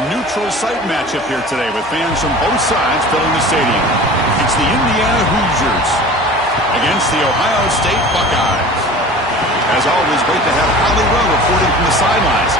A neutral site matchup here today with fans from both sides filling the stadium. It's the Indiana Hoosiers against the Ohio State Buckeyes. As always, great to have Holly Rowe reporting from the sidelines.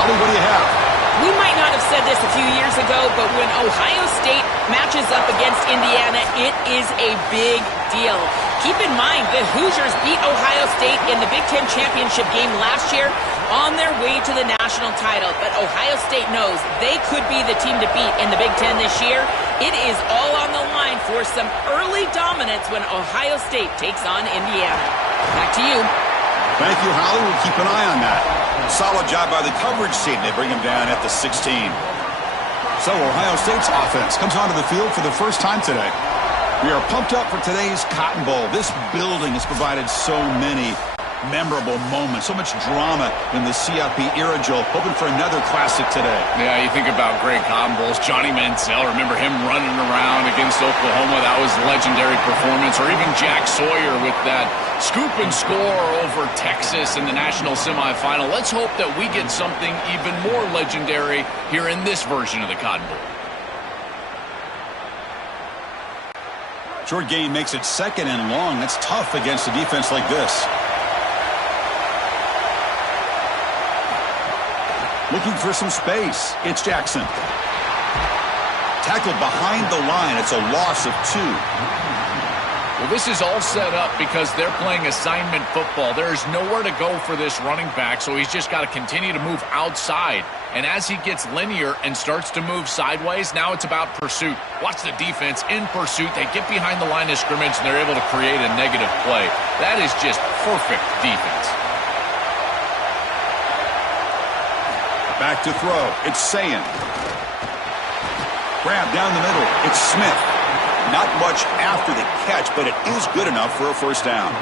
Holly, what do you have? We might not have said this a few years ago, but when Ohio State matches up against Indiana, it is a big deal. Keep in mind, the Hoosiers beat Ohio State in the Big Ten championship game last year on their way to the national title. But Ohio State knows they could be the team to beat in the Big Ten this year. It is all on the line for some early dominance when Ohio State takes on Indiana. Back to you. Thank you, Holly. We'll keep an eye on that. Solid job by the coverage team. They bring him down at the 16. So Ohio State's offense comes onto the field for the first time today. We are pumped up for today's Cotton Bowl. This building has provided so many memorable moments, so much drama in the CFP era, Joel. Hoping for another classic today. Yeah, you think about great Cotton Bowls. Johnny Manziel, remember him running around against Oklahoma? That was a legendary performance. Or even Jack Sawyer with that scoop and score over Texas in the national semifinal. Let's hope that we get something even more legendary here in this version of the Cotton Bowl. Short gain makes it 2nd and long. That's tough against a defense like this. Looking for some space. It's Jackson. Tackled behind the line. It's a loss of 2. Well, this is all set up because they're playing assignment football. There's nowhere to go for this running back, so he's just got to continue to move outside. And as he gets linear and starts to move sideways, now it's about pursuit. Watch the defense in pursuit. They get behind the line of scrimmage, and they're able to create a negative play. That is just perfect defense. Back to throw. It's Sayin. Grab down the middle. It's Smith. Not much after the catch, but it is good enough for a first down.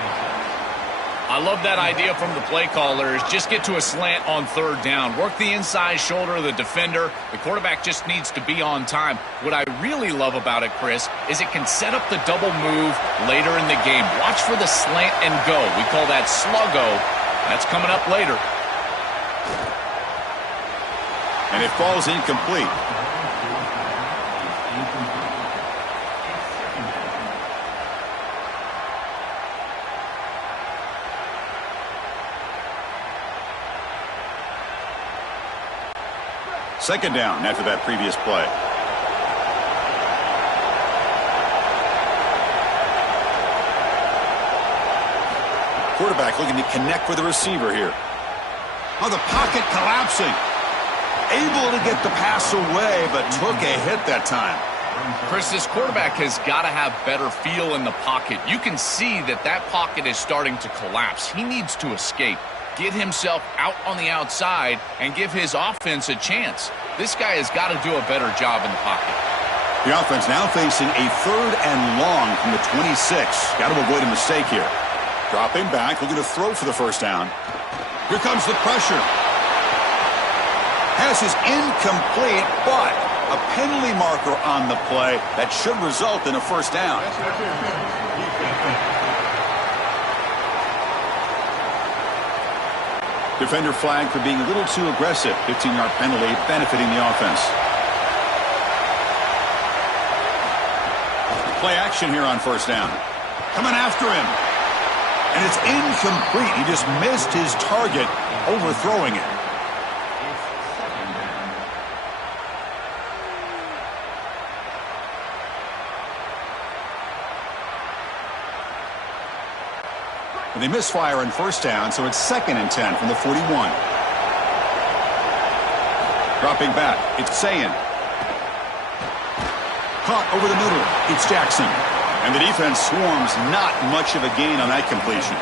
I love that idea from the play callers. Just get to a slant on 3rd down. Work the inside shoulder of the defender. The quarterback just needs to be on time. What I really love about it, Chris, is it can set up the double move later in the game. Watch for the slant and go. We call that sluggo. That's coming up later. And it falls incomplete. Second down after that previous play. Quarterback looking to connect with the receiver here. Oh, the pocket collapsing. Able to get the pass away, but took a hit that time. Chris, this quarterback has got to have better feel in the pocket. You can see that that pocket is starting to collapse. He needs to escape, get himself out on the outside, and give his offense a chance. This guy has got to do a better job in the pocket. The offense now facing a 3rd and long from the 26. Got to avoid a mistake here. Dropping back, looking to throw for the first down. Here comes the pressure. Pass is incomplete, but a penalty marker on the play that should result in a first down. Defender flagged for being a little too aggressive. 15-yard penalty benefiting the offense. Play action here on first down. Coming after him. And it's incomplete. He just missed his target, overthrowing it. And they misfire on first down, so it's 2nd and 10 from the 41. Dropping back, it's Sayin. Caught over the middle, it's Jackson. And the defense swarms, not much of a gain on that completion.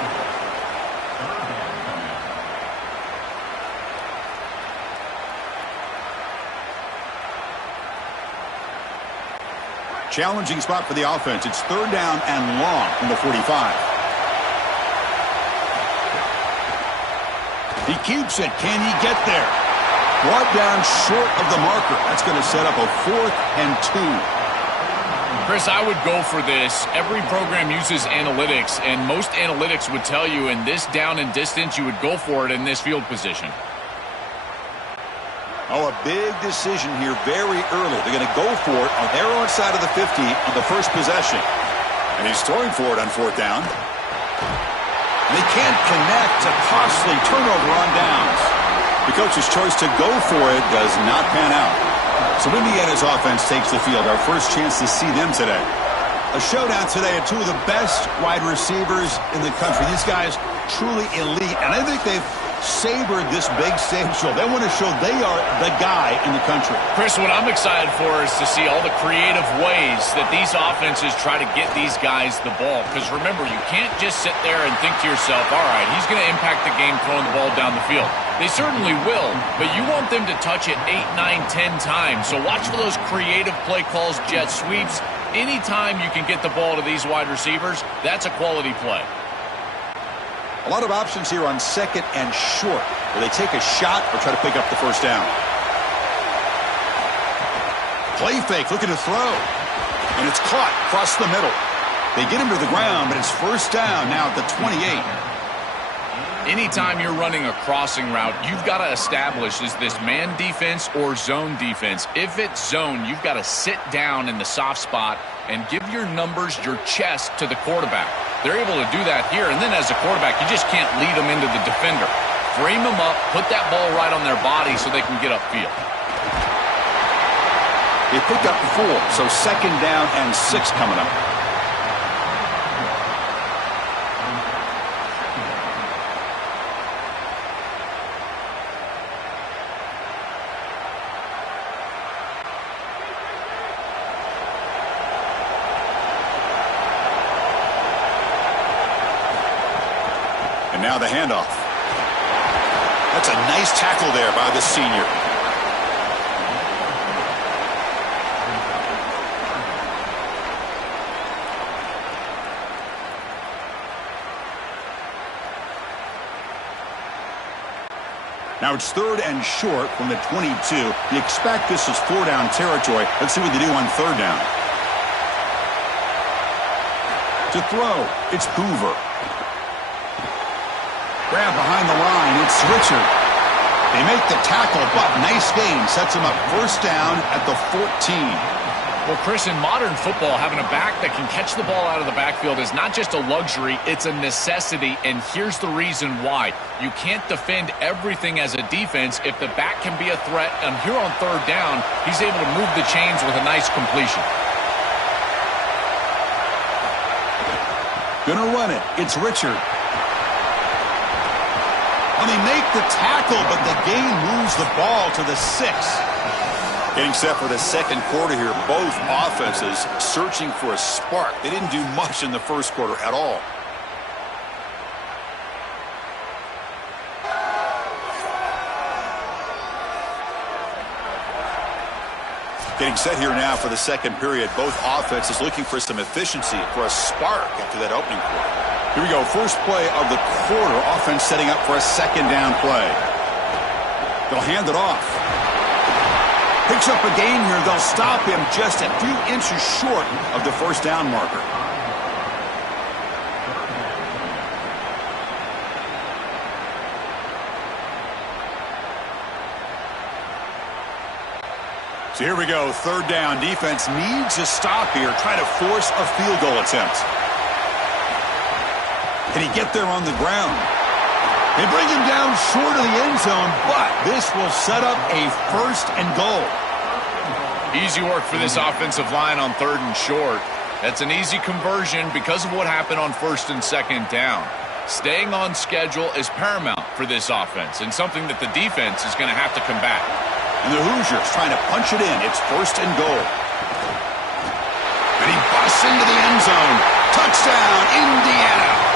Challenging spot for the offense. It's 3rd down and long from the 45. He keeps it. Can he get there? Brought down short of the marker. That's going to set up a 4th and 2. Chris, I would go for this. Every program uses analytics, and most analytics would tell you in this down and distance, you would go for it in this field position. Oh, a big decision here very early. They're going to go for it on their own side of the 50 on the first possession. And he's throwing for it on fourth down. They can't connect. A costly turnover on downs. The coach's choice to go for it does not pan out. So Indiana's offense takes the field. Our first chance to see them today. A showdown today of two of the best wide receivers in the country. These guys truly elite. And I think they've savored this big stage show. They want to show they are the guy in the country. Chris, what I'm excited for is to see all the creative ways that these offenses try to get these guys the ball. Because remember, you can't just sit there and think to yourself, all right, he's going to impact the game throwing the ball down the field. They certainly will, but you want them to touch it 8, 9, 10 times. So watch for those creative play calls, jet sweeps. Anytime you can get the ball to these wide receivers, that's a quality play. A lot of options here on second and short. Will they take a shot or try to pick up the first down? Play fake, looking to throw. And it's caught across the middle. They get him to the ground, but it's first down now at the 28. Anytime you're running a crossing route, you've got to establish, is this man defense or zone defense? If it's zone, you've got to sit down in the soft spot and give your numbers, your chest to the quarterback. They're able to do that here, and then as a quarterback, you just can't lead them into the defender. Frame them up, put that ball right on their body so they can get upfield. They picked up 4, so second down and 6 coming up. And now the handoff. That's a nice tackle there by the senior. Now it's third and short from the 22. You expect this is 4-down territory. Let's see what they do on third down. To throw, it's Hoover. Grab behind the line, it's Richard. They make the tackle, but nice gain. Sets him up first down at the 14. Well, Chris, in modern football, having a back that can catch the ball out of the backfield is not just a luxury, it's a necessity, and here's the reason why. You can't defend everything as a defense if the back can be a threat, and here on third down, he's able to move the chains with a nice completion. Gonna run it. It's Richard. Well, they make the tackle, but the gain moves the ball to the 6. Getting set for the second quarter here. Both offenses searching for a spark. They didn't do much in the first quarter at all. Getting set here now for the second period. Both offenses looking for some efficiency, for a spark after that opening quarter. Here we go. First play of the quarter. Offense setting up for a second down play. They'll hand it off. Picks up a gain here. They'll stop him just a few inches short of the first down marker. So here we go. Third down. Defense needs a stop here. Try to force a field goal attempt. Can he get there on the ground? They bring him down short of the end zone, but this will set up a first and goal. Easy work for this offensive line on third and short. That's an easy conversion because of what happened on first and second down. Staying on schedule is paramount for this offense and something that the defense is going to have to combat. And the Hoosiers trying to punch it in. It's first and goal. And he busts into the end zone. Touchdown, Indiana.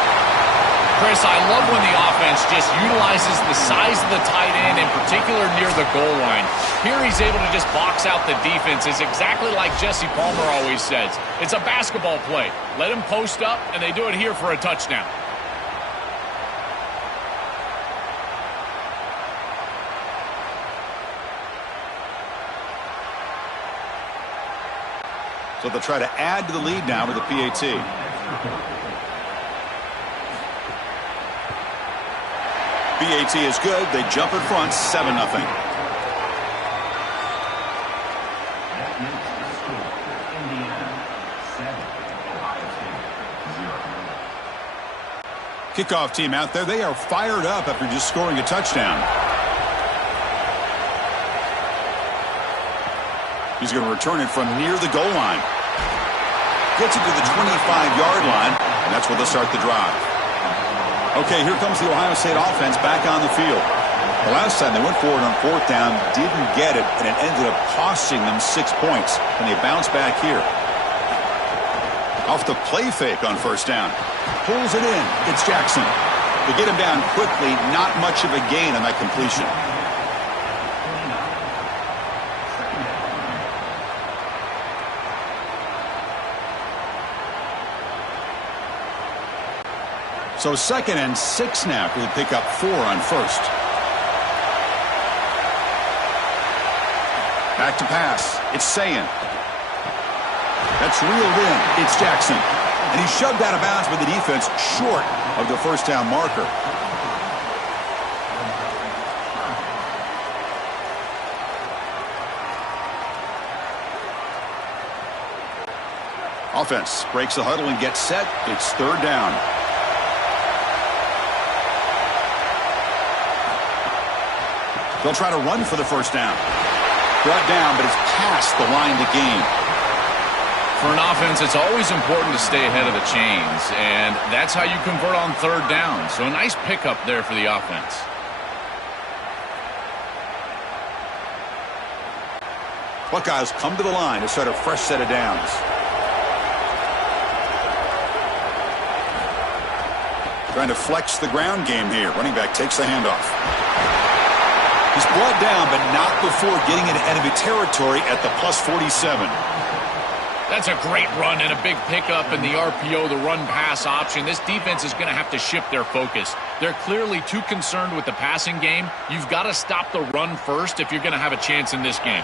Chris, I love when the offense just utilizes the size of the tight end, in particular near the goal line. Here he's able to just box out the defense. It's exactly like Jesse Palmer always says. It's a basketball play. Let him post up, and they do it here for a touchdown. So they'll try to add to the lead now with the PAT. PAT is good. They jump in front, 7-0. Kickoff team out there. They are fired up after just scoring a touchdown. He's going to return it from near the goal line. Gets it to the 25-yard line, and that's where they'll start the drive. Okay, here comes the Ohio State offense back on the field. The last time they went forward on fourth down, didn't get it, and it ended up costing them 6 points, and they bounce back here. Off the play fake on first down. Pulls it in. It's Jackson. They get him down quickly. Not much of a gain on that completion. So 2nd and 6 now. We'll pick up 4 on first. Back to pass. It's Sayin. That's reeled in. It's Jackson. And he's shoved out of bounds with the defense short of the first down marker. Offense breaks the huddle and gets set. It's 3rd down. They'll try to run for the first down. Brought down, but it's past the line to gain. For an offense, it's always important to stay ahead of the chains, and that's how you convert on 3rd down. So a nice pickup there for the offense. Buckeyes come to the line to start a fresh set of downs. Trying to flex the ground game here. Running back takes the handoff. He's brought down, but not before getting into enemy territory at the +47. That's a great run and a big pickup in the RPO, the run-pass option. This defense is going to have to shift their focus. They're clearly too concerned with the passing game. You've got to stop the run first if you're going to have a chance in this game.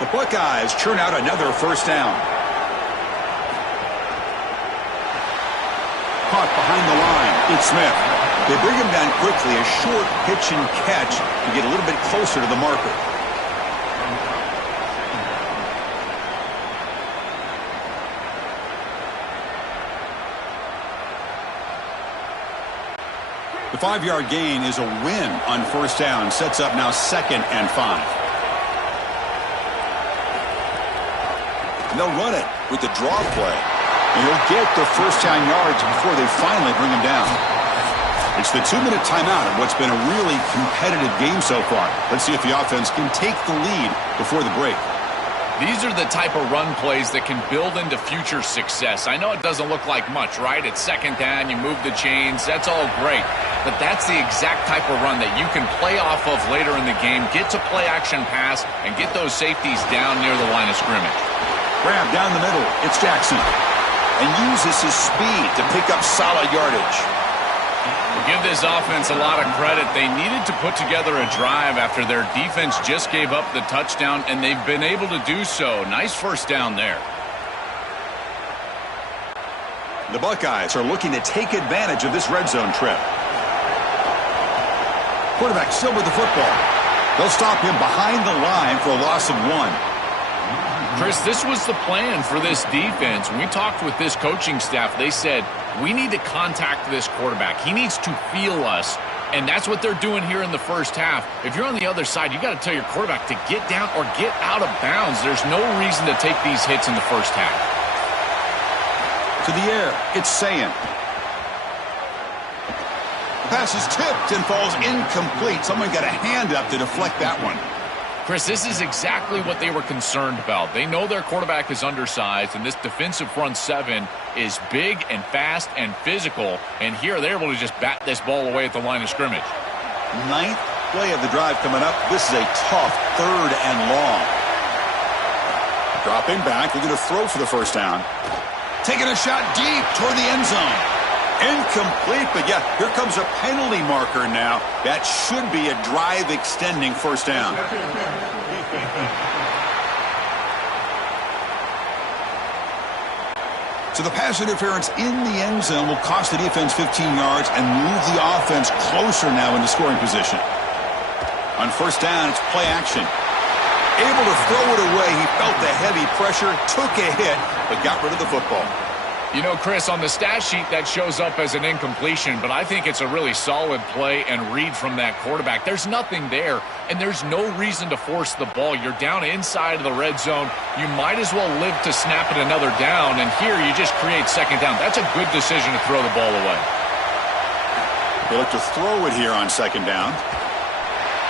The Buckeyes churn out another first down. Caught behind the line. It's Smith. They bring him down quickly, a short pitch and catch to get a little bit closer to the marker. The 5-yard gain is a win on first down. Sets up now 2nd and 5. And they'll run it with the draw play. And he'll get the first down yards before they finally bring him down. It's the 2-minute timeout of what's been a really competitive game so far. Let's see if the offense can take the lead before the break. These are the type of run plays that can build into future success. I know it doesn't look like much, right? It's 2nd down, you move the chains, that's all great. But that's the exact type of run that you can play off of later in the game, get to play action pass, and get those safeties down near the line of scrimmage. Grab down the middle. It's Jackson. And uses his speed to pick up solid yardage. Give this offense a lot of credit. They needed to put together a drive after their defense just gave up the touchdown, and they've been able to do so. Nice first down there. The Buckeyes are looking to take advantage of this red zone trip. Quarterback still with the football. They'll stop him behind the line for a loss of 1. Chris, this was the plan for this defense. When we talked with this coaching staff, they said, we need to contact this quarterback. He needs to feel us, and that's what they're doing here in the first half. If you're on the other side, you got to tell your quarterback to get down or get out of bounds. There's no reason to take these hits in the first half. To the air, it's Sayin. The pass is tipped and falls incomplete. Someone got a hand up to deflect that one. Chris, this is exactly what they were concerned about. They know their quarterback is undersized, and this defensive front 7 is big and fast and physical. And here they're able to just bat this ball away at the line of scrimmage. 9th play of the drive coming up. This is a tough 3rd and long. Dropping back. They're going to throw for the first down. Taking a shot deep toward the end zone. Incomplete, but yeah, here comes a penalty marker now. That should be a drive-extending first down. So the pass interference in the end zone will cost the defense 15 yards and move the offense closer now into scoring position. On first down, it's play action. Able to throw it away. He felt the heavy pressure, took a hit, but got rid of the football. You know, Chris, on the stat sheet, that shows up as an incompletion, but I think it's a really solid play and read from that quarterback. There's nothing there, and there's no reason to force the ball. You're down inside of the red zone. You might as well live to snap it another down, and here you just create second down. That's a good decision to throw the ball away. They look to throw it here on second down.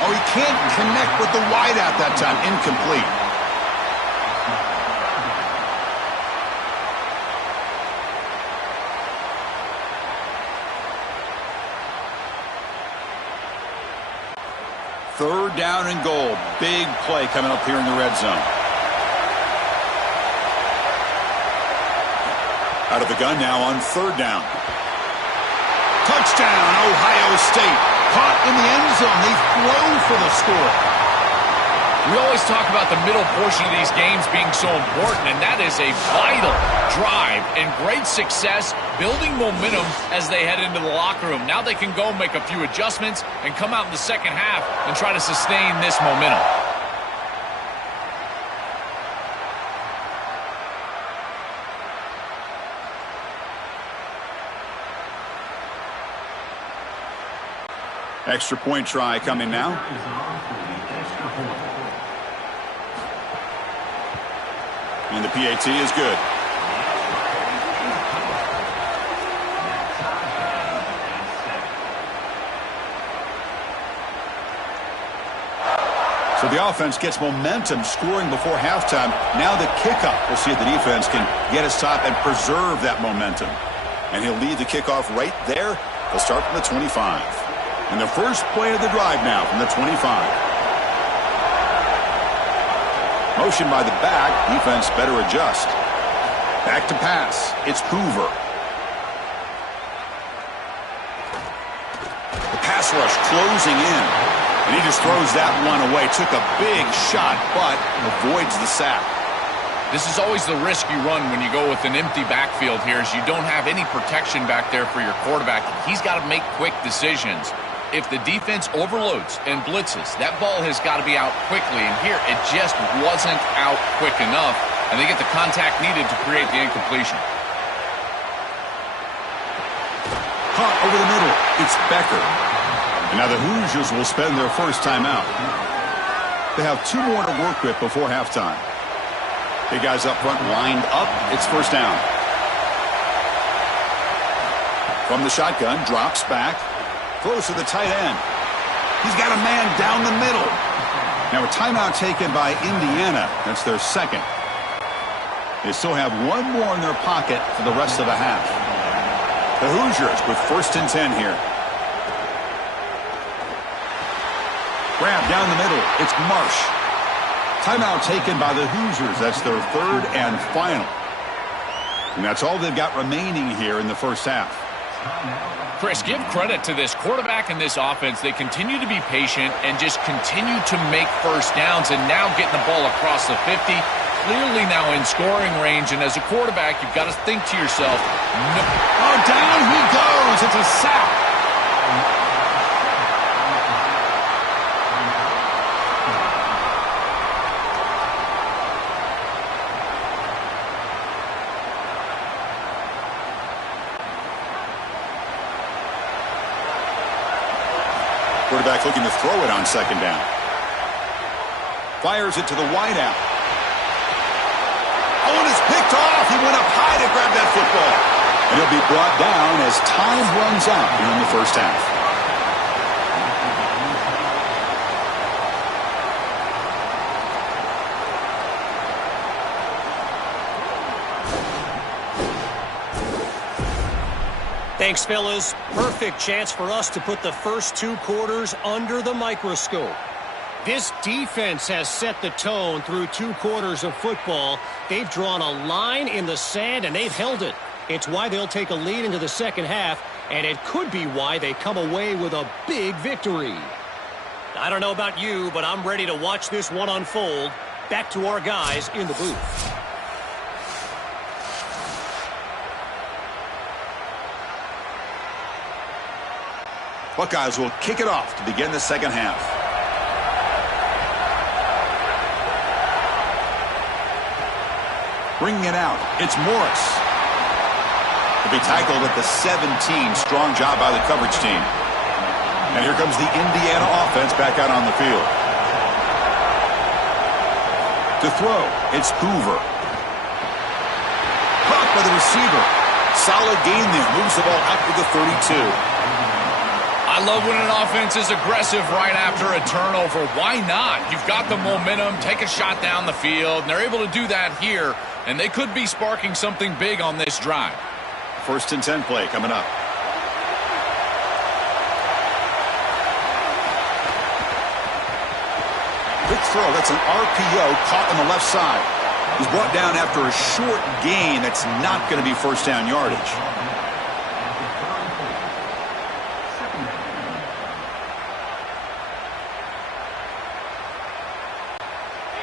Oh, he can't connect with the wideout that time. Incomplete. Third down and goal. Big play coming up here in the red zone. Out of the gun now on third down. Touchdown, Ohio State. Caught in the end zone. They throw for the score. We always talk about the middle portion of these games being so important, and that is a vital drive and great success, building momentum as they head into the locker room. Now they can go make a few adjustments and come out in the second half and try to sustain this momentum. Extra point try coming now. And the PAT is good. So the offense gets momentum, scoring before halftime. Now the kickoff. We'll see if the defense can get a stop and preserve that momentum. And he'll lead the kickoff right there. They'll start from the 25. And the first play of the drive now from the 25. Motion by the back. Defense better adjust. Back to pass. It's Hoover. The pass rush closing in. And he just throws that one away. Took a big shot, but avoids the sack. This is always the risk you run when you go with an empty backfield here, is you don't have any protection back there for your quarterback. He's got to make quick decisions. If the defense overloads and blitzes, that ball has got to be out quickly. And here, it just wasn't out quick enough. And they get the contact needed to create the incompletion. Caught over the middle. It's Becker. And now the Hoosiers will spend their first timeout. They have 2 more to work with before halftime. Big guys up front lined up. It's first down. From the shotgun, drops back. Throws to the tight end. He's got a man down the middle. Now a timeout taken by Indiana. That's their second. They still have 1 more in their pocket for the rest of the half. The Hoosiers with first and 10 here. Grab down the middle. It's Marsh. Timeout taken by the Hoosiers. That's their third and final. And that's all they've got remaining here in the first half. Chris, give credit to this quarterback and this offense. They continue to be patient and just continue to make first downs, and now getting the ball across the 50. Clearly now in scoring range, and as a quarterback, you've got to think to yourself, no. Oh, down he goes. It's a sack. Quarterback looking to throw it on second down. Fires it to the wideout. Oh, and it's picked off. He went up high to grab that football. And he'll be brought down as time runs out here in the first half. Thanks, fellas. Perfect chance for us to put the first 2 quarters under the microscope. This defense has set the tone through 2 quarters of football. They've drawn a line in the sand, and they've held it. It's why they'll take a lead into the second half, and it could be why they come away with a big victory. I don't know about you, but I'm ready to watch this one unfold. Back to our guys in the booth. Buckeyes will kick it off to begin the second half. Bringing it out, it's Morris. To be tackled at the 17. Strong job by the coverage team. And here comes the Indiana offense back out on the field. To throw, it's Hoover. Caught by the receiver. Solid gain there. Moves the ball out to the 32. I love when an offense is aggressive right after a turnover. Why not? You've got the momentum. Take a shot down the field. And they're able to do that here. And they could be sparking something big on this drive. 1st and 10 play coming up. Quick throw. That's an RPO caught on the left side. He's brought down after a short gain. That's not going to be first down yardage.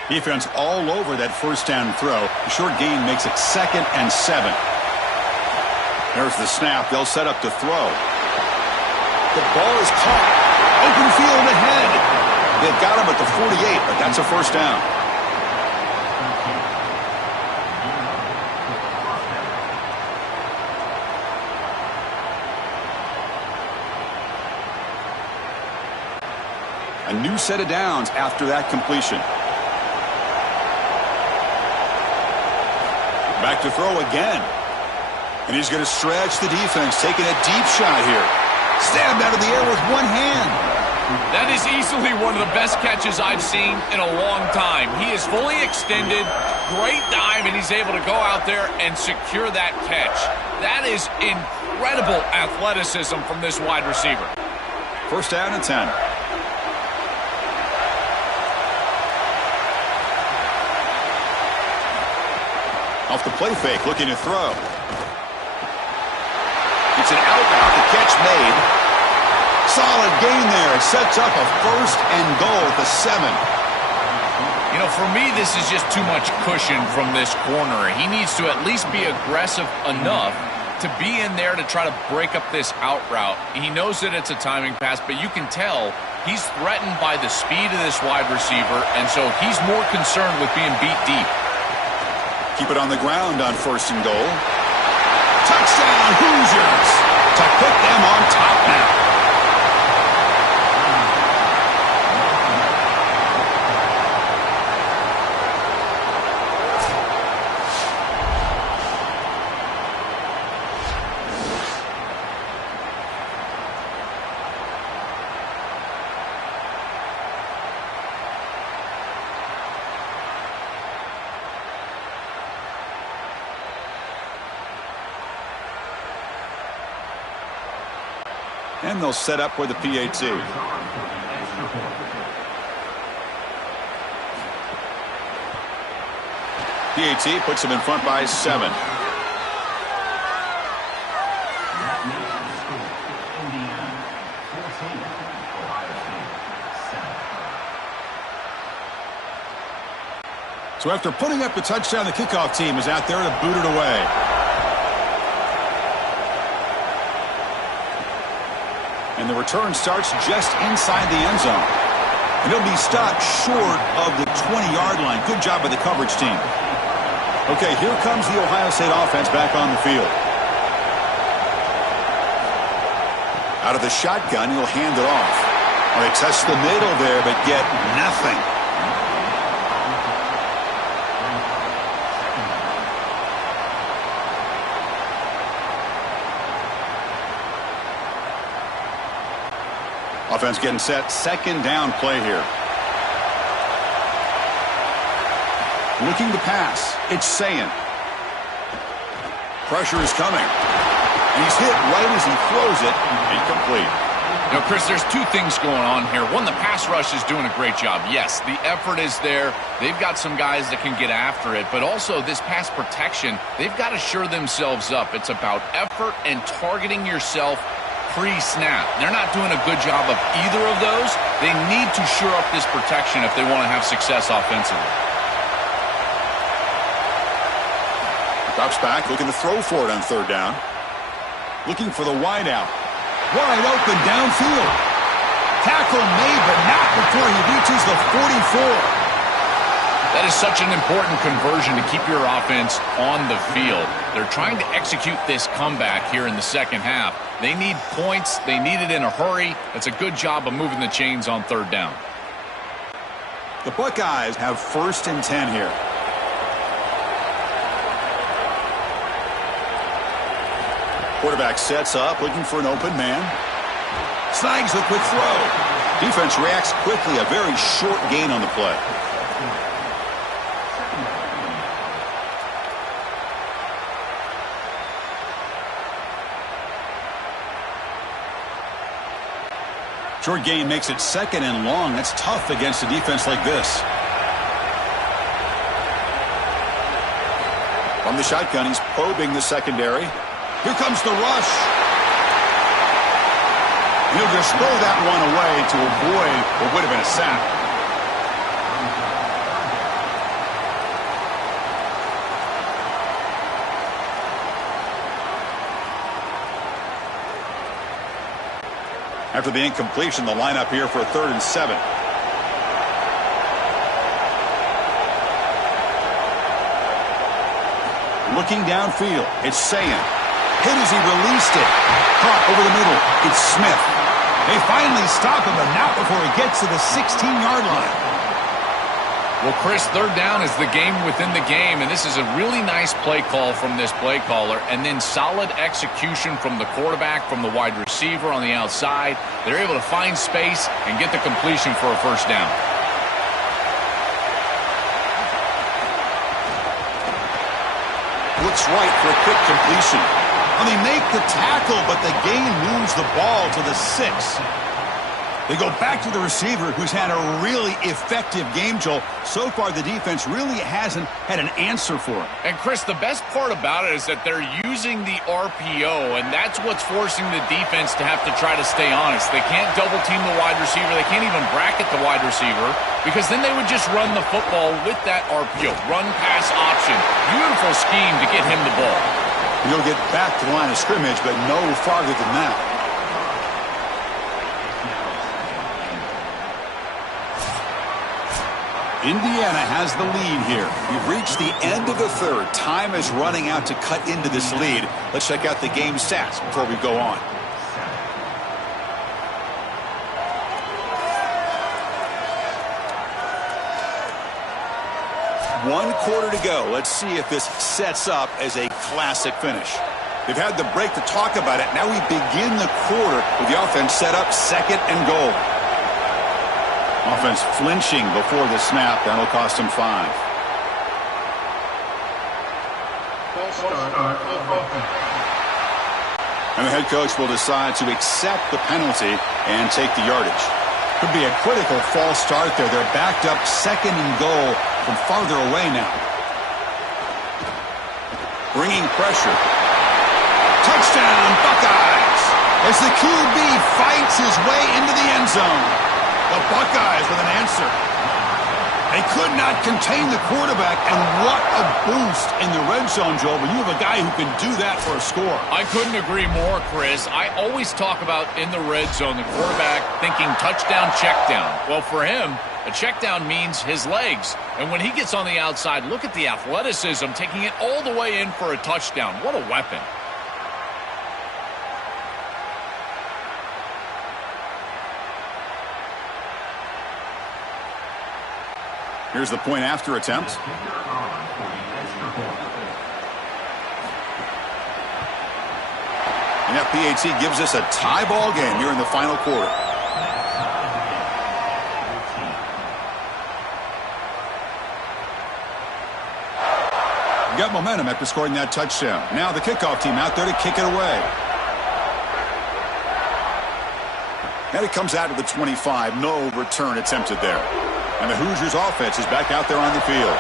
Defense all over that first down throw. The short gain makes it 2nd and 7. There's the snap. They'll set up to throw. The ball is caught. Open field ahead. They've got him at the 48, but that's a first down. A new set of downs after that completion. Back to throw again. And he's going to stretch the defense, taking a deep shot here. Stabbed out of the air with one hand. That is easily one of the best catches I've seen in a long time. He is fully extended, great dive, and he's able to go out there and secure that catch. That is incredible athleticism from this wide receiver. First down and 10. Off the play fake, looking to throw. It's an out route, the catch made. Solid gain there. It sets up a 1st and goal at the 7. You know, for me, this is just too much cushion from this corner. He needs to at least be aggressive enough to be in there to try to break up this out route. He knows that it's a timing pass, but you can tell he's threatened by the speed of this wide receiver, and so he's more concerned with being beat deep. Keep it on the ground on 1st and goal. Touchdown, Hoosiers, to put them on top now. And they'll set up with the PAT. PAT puts them in front by 7. So after putting up the touchdown, the kickoff team is out there to boot it away. And the return starts just inside the end zone. And he'll be stopped short of the 20-yard line. Good job by the coverage team. Okay, here comes the Ohio State offense back on the field. Out of the shotgun, he'll hand it off. Well, they test the middle there, but get nothing. Offense getting set. 2nd down play here. Looking to pass. It's Sayin. Pressure is coming. And he's hit right as he throws it. Incomplete. You know, Chris, there's two things going on here. One, the pass rush is doing a great job. Yes, the effort is there. They've got some guys that can get after it. But also, this pass protection, they've got to shore themselves up. It's about effort and targeting yourself pre-snap. They're not doing a good job of either of those. They need to shore up this protection if they want to have success offensively. Drops back, looking to throw for it on 3rd down. Looking for the wide out. Wide open downfield. Tackle made, but not before he reaches the 44. That is such an important conversion to keep your offense on the field. They're trying to execute this comeback here in the second half. They need points. They need it in a hurry. That's a good job of moving the chains on third down. The Buckeyes have 1st and 10 here. Quarterback sets up, looking for an open man. Snags the quick throw. Defense reacts quickly, a very short gain on the play. Short gain makes it 2nd and long. That's tough against a defense like this. From the shotgun, he's probing the secondary. Here comes the rush. He'll just throw that one away to avoid what would have been a sack. After the incompletion, the lineup here for a 3rd and 7. Looking downfield, it's Sayan. Hit as he released it. Caught over the middle. It's Smith. They finally stop him, but not before he gets to the 16-yard line. Well, Chris, third down is the game within the game, and this is a really nice play call from this play caller, and then solid execution from the quarterback, from the wide receiver on the outside. They're able to find space and get the completion for a 1st down. Looks right for a quick completion. And they make the tackle, but the gain moves the ball to the 6. They go back to the receiver, who's had a really effective game, Joel. So far, the defense really hasn't had an answer for it. And, Chris, the best part about it is that they're using the RPO, and that's what's forcing the defense to have to try to stay honest. They can't double-team the wide receiver. They can't even bracket the wide receiver, because then they would just run the football with that RPO, run-pass option. Beautiful scheme to get him the ball. He'll get back to the line of scrimmage, but no farther than that. Indiana has the lead here. We've reached the end of the 3rd. Time is running out to cut into this lead. Let's check out the game stats before we go on. One quarter to go. Let's see if this sets up as a classic finish. They've had the break to talk about it. Now we begin the quarter with the offense set up 2nd and goal. Offense flinching before the snap. That'll cost them 5. And the head coach will decide to accept the penalty and take the yardage. Could be a critical false start there. They're backed up 2nd and goal from farther away now. Bringing pressure. Touchdown, Buckeyes! As the QB fights his way into the end zone. The Buckeyes with an answer. They could not contain the quarterback, and what a boost in the red zone, Joel. When you have a guy who can do that for a score. I couldn't agree more, Chris. I always talk about in the red zone, the quarterback thinking touchdown, check down. Well, for him, a check down means his legs. And when he gets on the outside, look at the athleticism, taking it all the way in for a touchdown. What a weapon. Here's the point after attempt. And that PAT gives us a tie ball game here in the final quarter. Got momentum after scoring that touchdown. Now the kickoff team out there to kick it away. And it comes out to the 25. No return attempted there. And the Hoosiers offense is back out there on the field.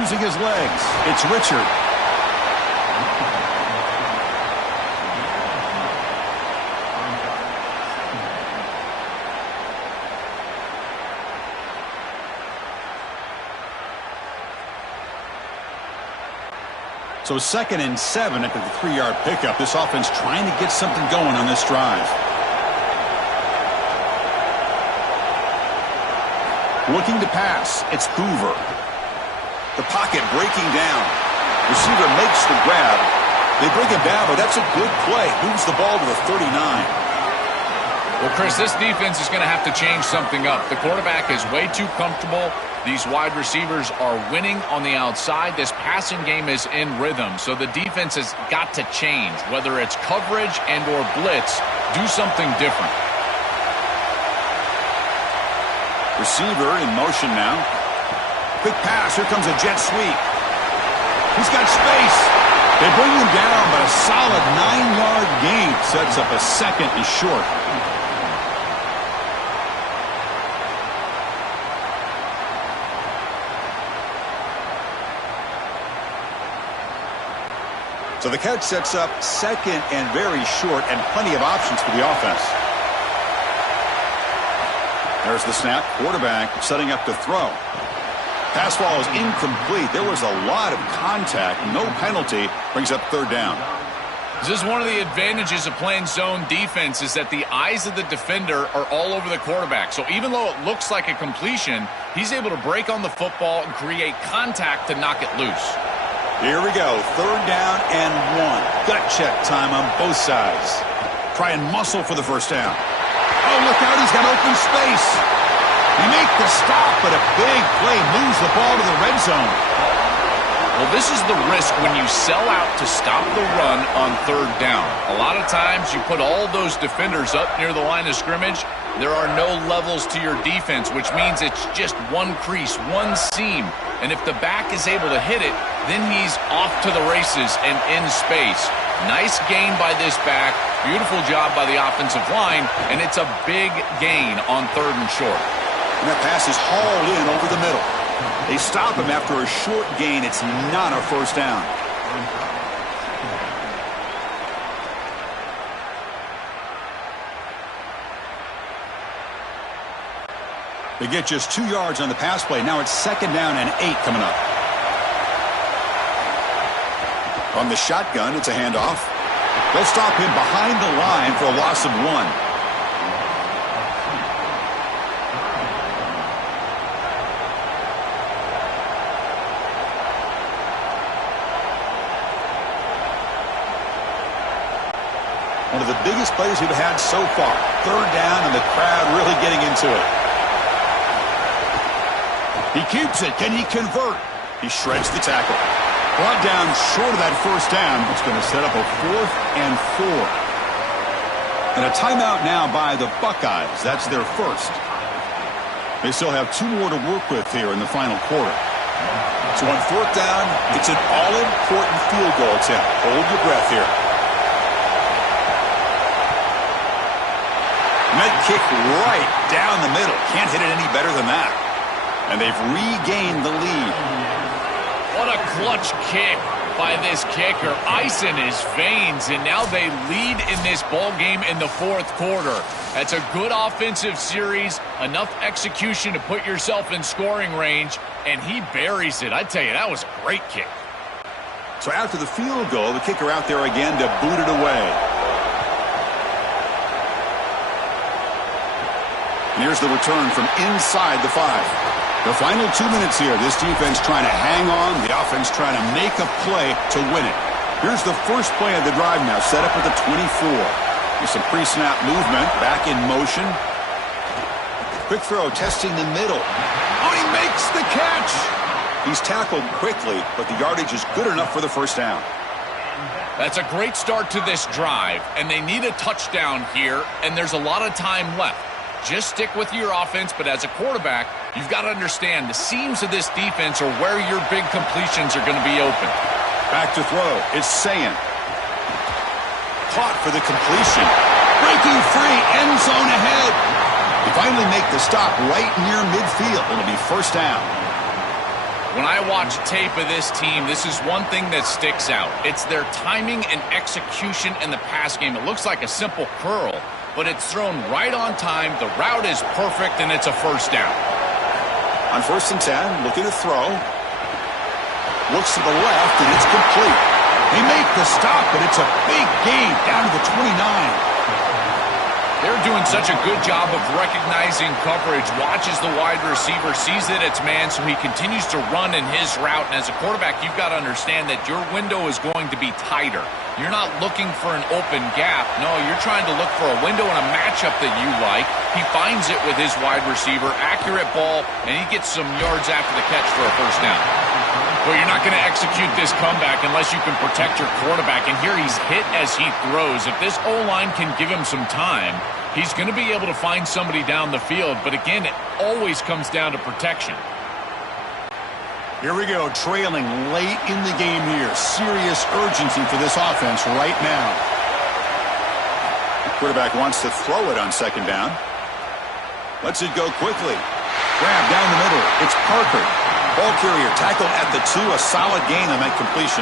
Using his legs, it's Richard. So 2nd and 7 after the 3-yard pickup. This offense trying to get something going on this drive. Looking to pass. It's Hoover. The pocket breaking down. Receiver makes the grab. They bring him down, but that's a good play. Moves the ball to the 39. Well, Chris, this defense is going to have to change something up. The quarterback is way too comfortable. These wide receivers are winning on the outside. This passing game is in rhythm, so the defense has got to change. Whether it's coverage and or blitz, do something different. Receiver in motion now. Quick pass. Here comes a jet sweep. He's got space. They bring him down, but a solid 9-yard gain sets up a 2nd and short. So the catch sets up 2nd and very short, and plenty of options for the offense. There's the snap. Quarterback setting up to throw. Pass ball is incomplete. There was a lot of contact. No penalty. Brings up 3rd down. This is one of the advantages of playing zone defense is that the eyes of the defender are all over the quarterback. So even though it looks like a completion, he's able to break on the football and create contact to knock it loose. Here we go. 3rd down and 1. Gut check time on both sides. Try and muscle for the 1st down. Oh, look out. He's got open space. He make the stop, but a big play moves the ball to the red zone. Well, this is the risk when you sell out to stop the run on 3rd down. A lot of times you put all those defenders up near the line of scrimmage. There are no levels to your defense, which means it's just one crease, one seam. And if the back is able to hit it, then he's off to the races and in space. Nice gain by this back. Beautiful job by the offensive line. And it's a big gain on 3rd and short. And that pass is hauled in over the middle. They stop him after a short gain. It's not a 1st down. They get just 2 yards on the pass play. Now it's 2nd down and 8 coming up. On the shotgun, it's a handoff. They'll stop him behind the line for a loss of 1. One of the biggest plays we've had so far. 3rd down and the crowd really getting into it. He keeps it. Can he convert? He shreds the tackle. Brought down short of that 1st down. It's going to set up a 4th and 4. And a timeout now by the Buckeyes. That's their 1st. They still have 2 more to work with here in the final quarter. So on 4th down, it's an all-important field goal attempt. Hold your breath here. Med kick right down the middle. Can't hit it any better than that. And they've regained the lead. What a clutch kick by this kicker. Ice in his veins, and now they lead in this ball game in the 4th quarter. That's a good offensive series, enough execution to put yourself in scoring range, and he buries it. I tell you, that was a great kick. So after the field goal, the kicker out there again to boot it away. And here's the return from inside the 5. The final 2 minutes here. This defense trying to hang on. The offense trying to make a play to win it. Here's the first play of the drive now. Set up at the 24. There's some pre-snap movement. Back in motion. Quick throw testing the middle. Oh, he makes the catch. He's tackled quickly, but the yardage is good enough for the 1st down. That's a great start to this drive, and they need a touchdown here, and there's a lot of time left. Just stick with your offense, but as a quarterback, you've got to understand the seams of this defense are where your big completions are going to be open. Back to throw. It's Sayin. Caught for the completion. Breaking free. End zone ahead. They finally make the stop right near midfield. It'll be 1st down. When I watch tape of this team, this is one thing that sticks out. It's their timing and execution in the pass game. It looks like a simple curl, but it's thrown right on time. The route is perfect, and it's a 1st down. On 1st and 10, looking to throw. Looks to the left, and it's complete. They make the stop, but it's a big gain down to the 29. They're doing such a good job of recognizing coverage, watches the wide receiver, sees that it's man, so he continues to run in his route. And as a quarterback, you've got to understand that your window is going to be tighter. You're not looking for an open gap. No, you're trying to look for a window and a matchup that you like. He finds it with his wide receiver, accurate ball, and he gets some yards after the catch for a first down. Well, you're not going to execute this comeback unless you can protect your quarterback. And here he's hit as he throws. If this O-line can give him some time, he's going to be able to find somebody down the field. But again, it always comes down to protection. Here we go, trailing late in the game here. Serious urgency for this offense right now. Quarterback wants to throw it on second down. Lets it go quickly. Grab down the middle. It's Parker. Ball carrier tackled at the 2. A solid gain on that completion.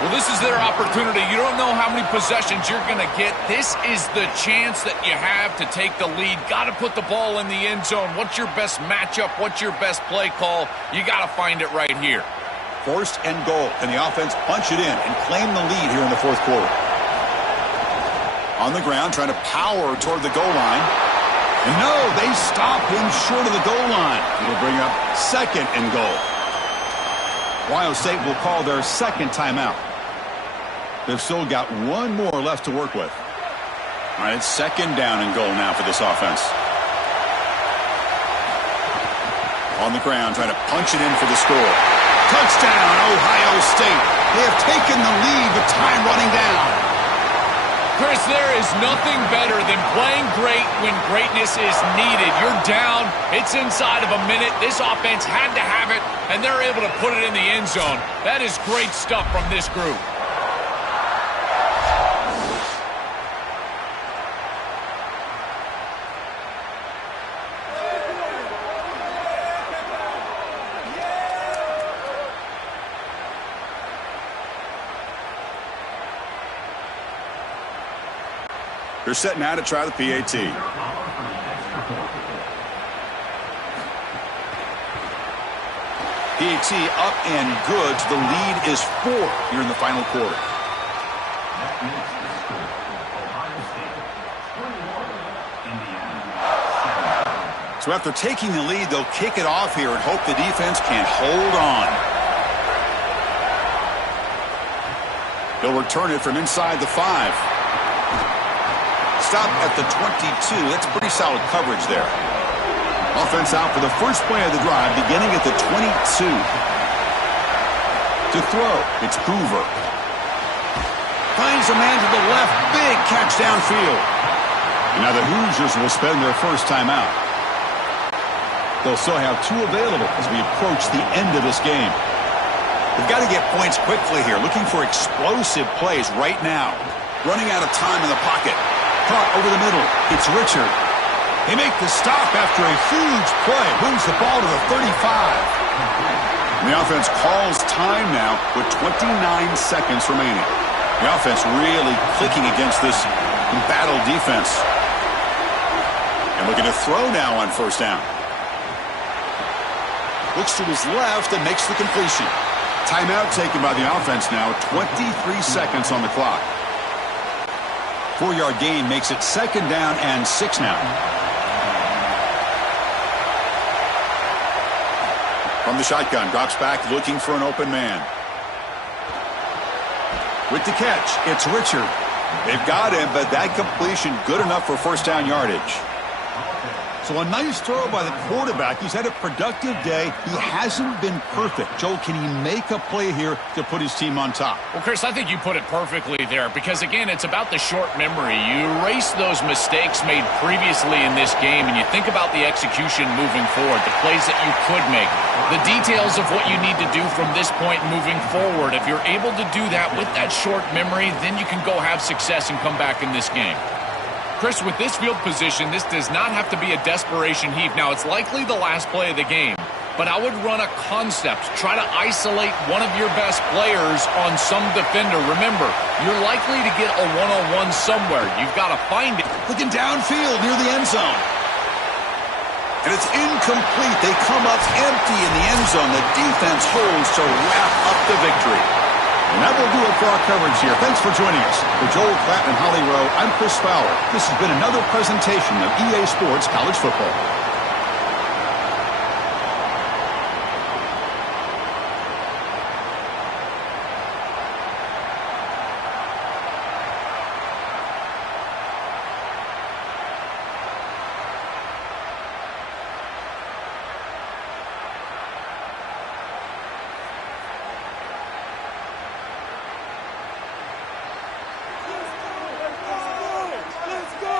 Well, this is their opportunity. You don't know how many possessions you're going to get. This is the chance that you have to take the lead. Got to put the ball in the end zone. What's your best matchup? What's your best play call? You got to find it right here. First and goal. Can the offense punch it in and claim the lead here in the fourth quarter? On the ground, trying to power toward the goal line. And no, they stop him short of the goal line. It'll bring up second and goal. Ohio State will call their second timeout. They've still got one more left to work with. All right, it's second down and goal now for this offense. On the ground, trying to punch it in for the score. Touchdown, Ohio State. They have taken the lead with time running down. Chris, there is nothing better than playing great when greatness is needed. You're down. It's inside of a minute. This offense had to have it, and they're able to put it in the end zone. That is great stuff from this group. They're set now to try the PAT. PAT up and good. The lead is 4 here in the final quarter. So after taking the lead, they'll kick it off here and hope the defense can hold on. They'll return it from inside the 5. Stop at the 22. That's pretty solid coverage there. Offense out for the first play of the drive, beginning at the 22. To throw, it's Hoover. Finds a man to the left. Big catch downfield. And now the Hoosiers will spend their first timeout. They'll still have 2 available as we approach the end of this game. They've got to get points quickly here, looking for explosive plays right now. Running out of time in the pocket. Caught over the middle. It's Richard. They make the stop after a huge play. Moves the ball to the 35. And the offense calls time now with 29 seconds remaining. The offense really clicking against this embattled defense. And looking to throw now on first down. Looks to his left and makes the completion. Timeout taken by the offense now. 23 seconds on the clock. 4-yard gain makes it second down and 6 now. From the shotgun, drops back looking for an open man. With the catch, it's Richard. They've got him, but that completion good enough for first down yardage. So a nice throw by the quarterback. He's had a productive day. He hasn't been perfect. Joe, can he make a play here to put his team on top? Well, Chris, I think you put it perfectly there because, again, it's about the short memory. You erase those mistakes made previously in this game, and you think about the execution moving forward, the plays that you could make, the details of what you need to do from this point moving forward. If you're able to do that with that short memory, then you can go have success and come back in this game. Chris, with this field position, this does not have to be a desperation heave. Now, it's likely the last play of the game, but I would run a concept. Try to isolate one of your best players on some defender. Remember, you're likely to get a one-on-one somewhere. You've got to find it. Looking downfield near the end zone. And it's incomplete. They come up empty in the end zone. The defense holds to wrap up the victory. And that will do it for our coverage here. Thanks for joining us. For Joel Klatt and Holly Rowe, I'm Chris Fowler. This has been another presentation of EA Sports College Football. Let's go!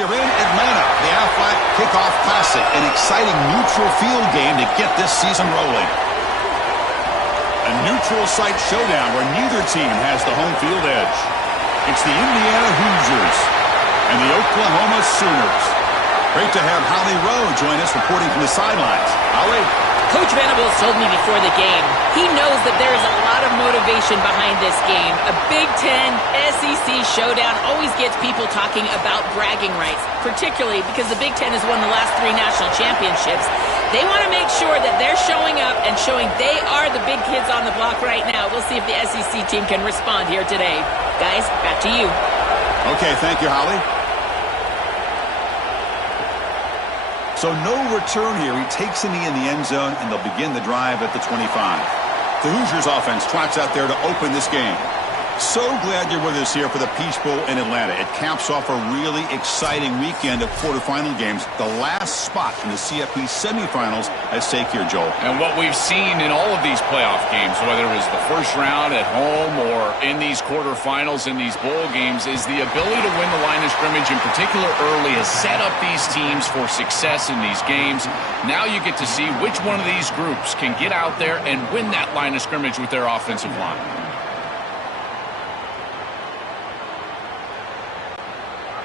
We are in Atlanta, the Aflac Kickoff Classic, an exciting neutral field game to get this season rolling. A neutral site showdown where neither team has the home field edge. It's the Indiana Hoosiers and the Oklahoma Sooners. Great to have Holly Rowe join us reporting from the sidelines. Holly? Coach Venables told me before the game, he knows that there is a lot of motivation behind this game. A Big Ten SEC showdown always gets people talking about bragging rights, particularly because the Big Ten has won the last 3 national championships. They want to make sure that they're showing up and showing they are the big kids on the block right now. We'll see if the SEC team can respond here today. Guys, back to you. Okay, thank you, Holly. So no return here. He takes a knee in the end zone, and they'll begin the drive at the 25. The Hoosiers offense trots out there to open this game. So glad you're with us here for the Peach Bowl in Atlanta. It caps off a really exciting weekend of quarterfinal games. The last spot in the CFP semifinals at stake here, Joel. And what we've seen in all of these playoff games, whether it was the first round at home or in these quarterfinals in these bowl games, is the ability to win the line of scrimmage, in particular early, has set up these teams for success in these games. Now you get to see which one of these groups can get out there and win that line of scrimmage with their offensive line.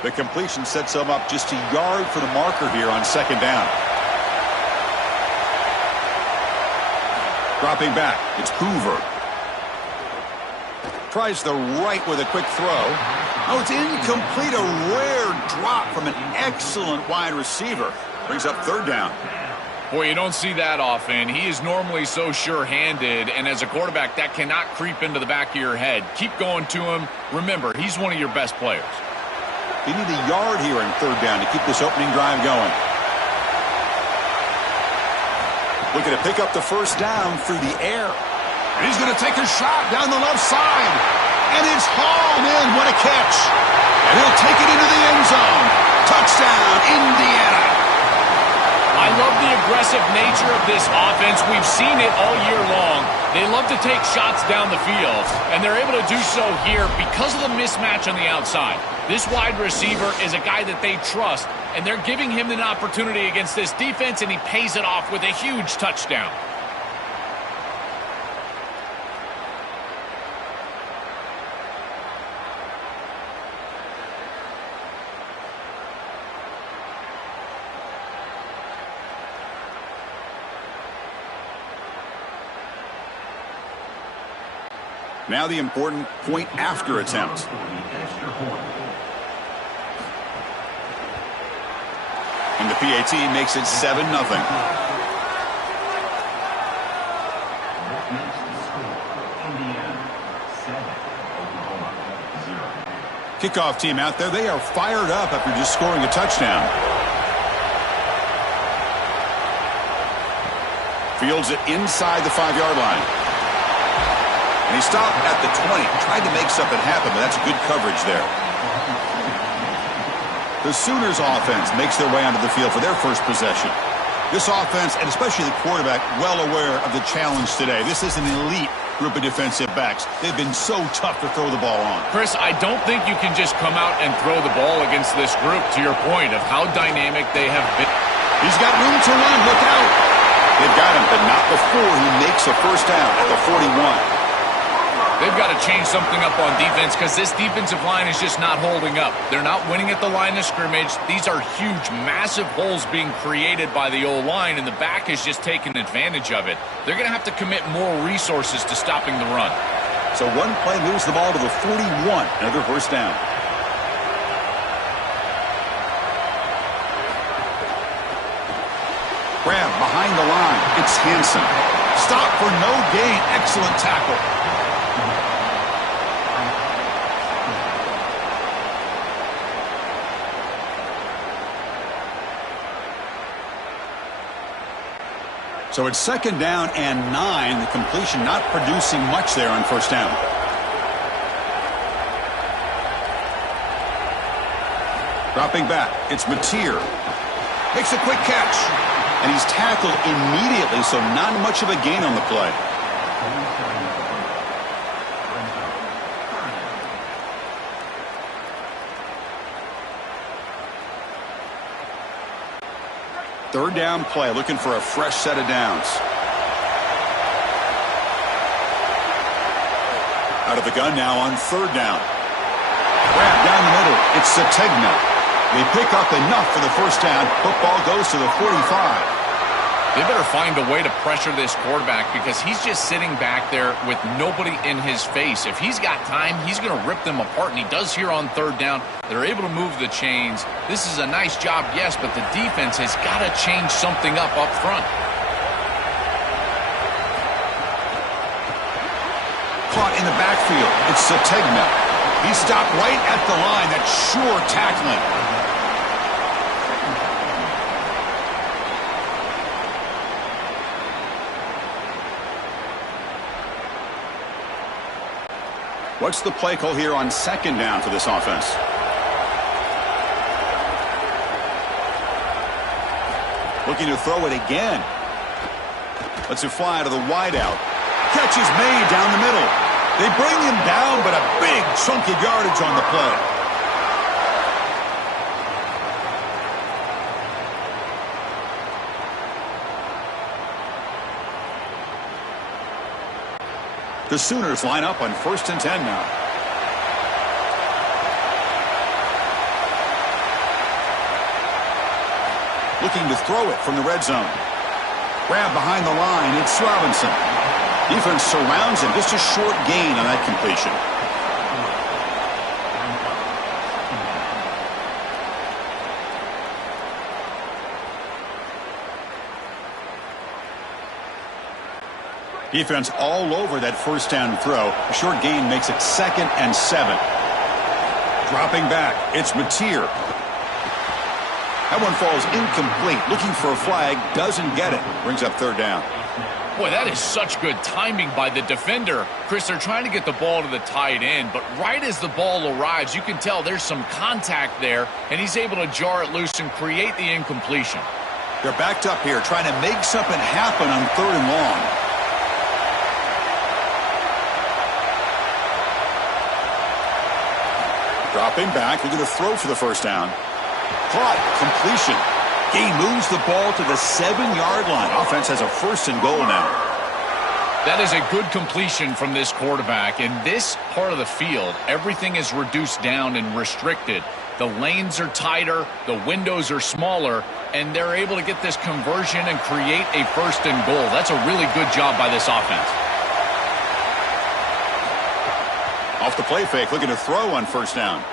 The completion sets them up just a yard for the marker here on second down. Dropping back, it's Hoover. Tries the right with a quick throw. Oh, it's incomplete. A rare drop from an excellent wide receiver. Brings up third down. Boy, you don't see that often. He is normally so sure-handed, and as a quarterback, that cannot creep into the back of your head. Keep going to him. Remember, he's one of your best players. They need a yard here in third down to keep this opening drive going. Looking to pick up the first down through the air. And he's going to take a shot down the left side. And it's hauled in. What a catch. And he'll take it into the end zone. Touchdown, Indiana. I love the aggressive nature of this offense. We've seen it all year long. They love to take shots down the field, and they're able to do so here because of the mismatch on the outside. This wide receiver is a guy that they trust, and they're giving him an opportunity against this defense, and he pays it off with a huge touchdown. Now the important point after attempt. And the PAT makes it 7-0. Kickoff team out there. They are fired up after just scoring a touchdown. Fields it inside the 5-yard line. And he stopped at the 20. Tried to make something happen, but that's good coverage there. The Sooners offense makes their way onto the field for their first possession. This offense, and especially the quarterback, well aware of the challenge today. This is an elite group of defensive backs. They've been so tough to throw the ball on. Chris, I don't think you can just come out and throw the ball against this group, to your point of how dynamic they have been. He's got room to run. Look out. They've got him, but not before he makes a first down at the 41. They've got to change something up on defense because this defensive line is just not holding up. They're not winning at the line of scrimmage. These are huge, massive holes being created by the O-line, and the back is just taking advantage of it. They're going to have to commit more resources to stopping the run. So one play moves the ball to the 41. Another first down. Grab behind the line. It's Hansen. Stop for no gain. Excellent tackle. So it's second down and 9. The completion not producing much there on first down. Dropping back, it's Mateer. Makes a quick catch. And he's tackled immediately, so not much of a gain on the play. Third down play, looking for a fresh set of downs. Out of the gun now on third down. Grab down the middle. It's Sategna. They pick up enough for the first down. Football goes to the 45. They better find a way to pressure this quarterback because he's just sitting back there with nobody in his face. If he's got time, he's going to rip them apart, and he does here on third down. They're able to move the chains. This is a nice job, yes, but the defense has got to change something up front. Caught in the backfield. It's Sategna. He stopped right at the line. That's sure tackling. What's the play call here on second down for this offense? Looking to throw it again. Lets it fly to the wideout. Catch is made down the middle. They bring him down, but a big chunk of yardage on the play. The Sooners line up on 1st and 10 now. Looking to throw it from the red zone. Grab behind the line. It's Robinson. Defense surrounds him. Just a short gain on that completion. Defense all over that first down throw. A short gain makes it 2nd and 7. Dropping back, it's Mateer. That one falls incomplete. Looking for a flag, doesn't get it. Brings up third down. Boy, that is such good timing by the defender. Chris, they're trying to get the ball to the tight end, but right as the ball arrives, you can tell there's some contact there, and he's able to jar it loose and create the incompletion. They're backed up here, trying to make something happen on third and long. Dropping back, they're going to throw for the first down. Caught, completion. He moves the ball to the 7-yard line. Offense has a 1st and goal now. That is a good completion from this quarterback. In this part of the field, everything is reduced down and restricted. The lanes are tighter, the windows are smaller, and they're able to get this conversion and create a 1st and goal. That's a really good job by this offense. Off the play fake, looking to throw on first down.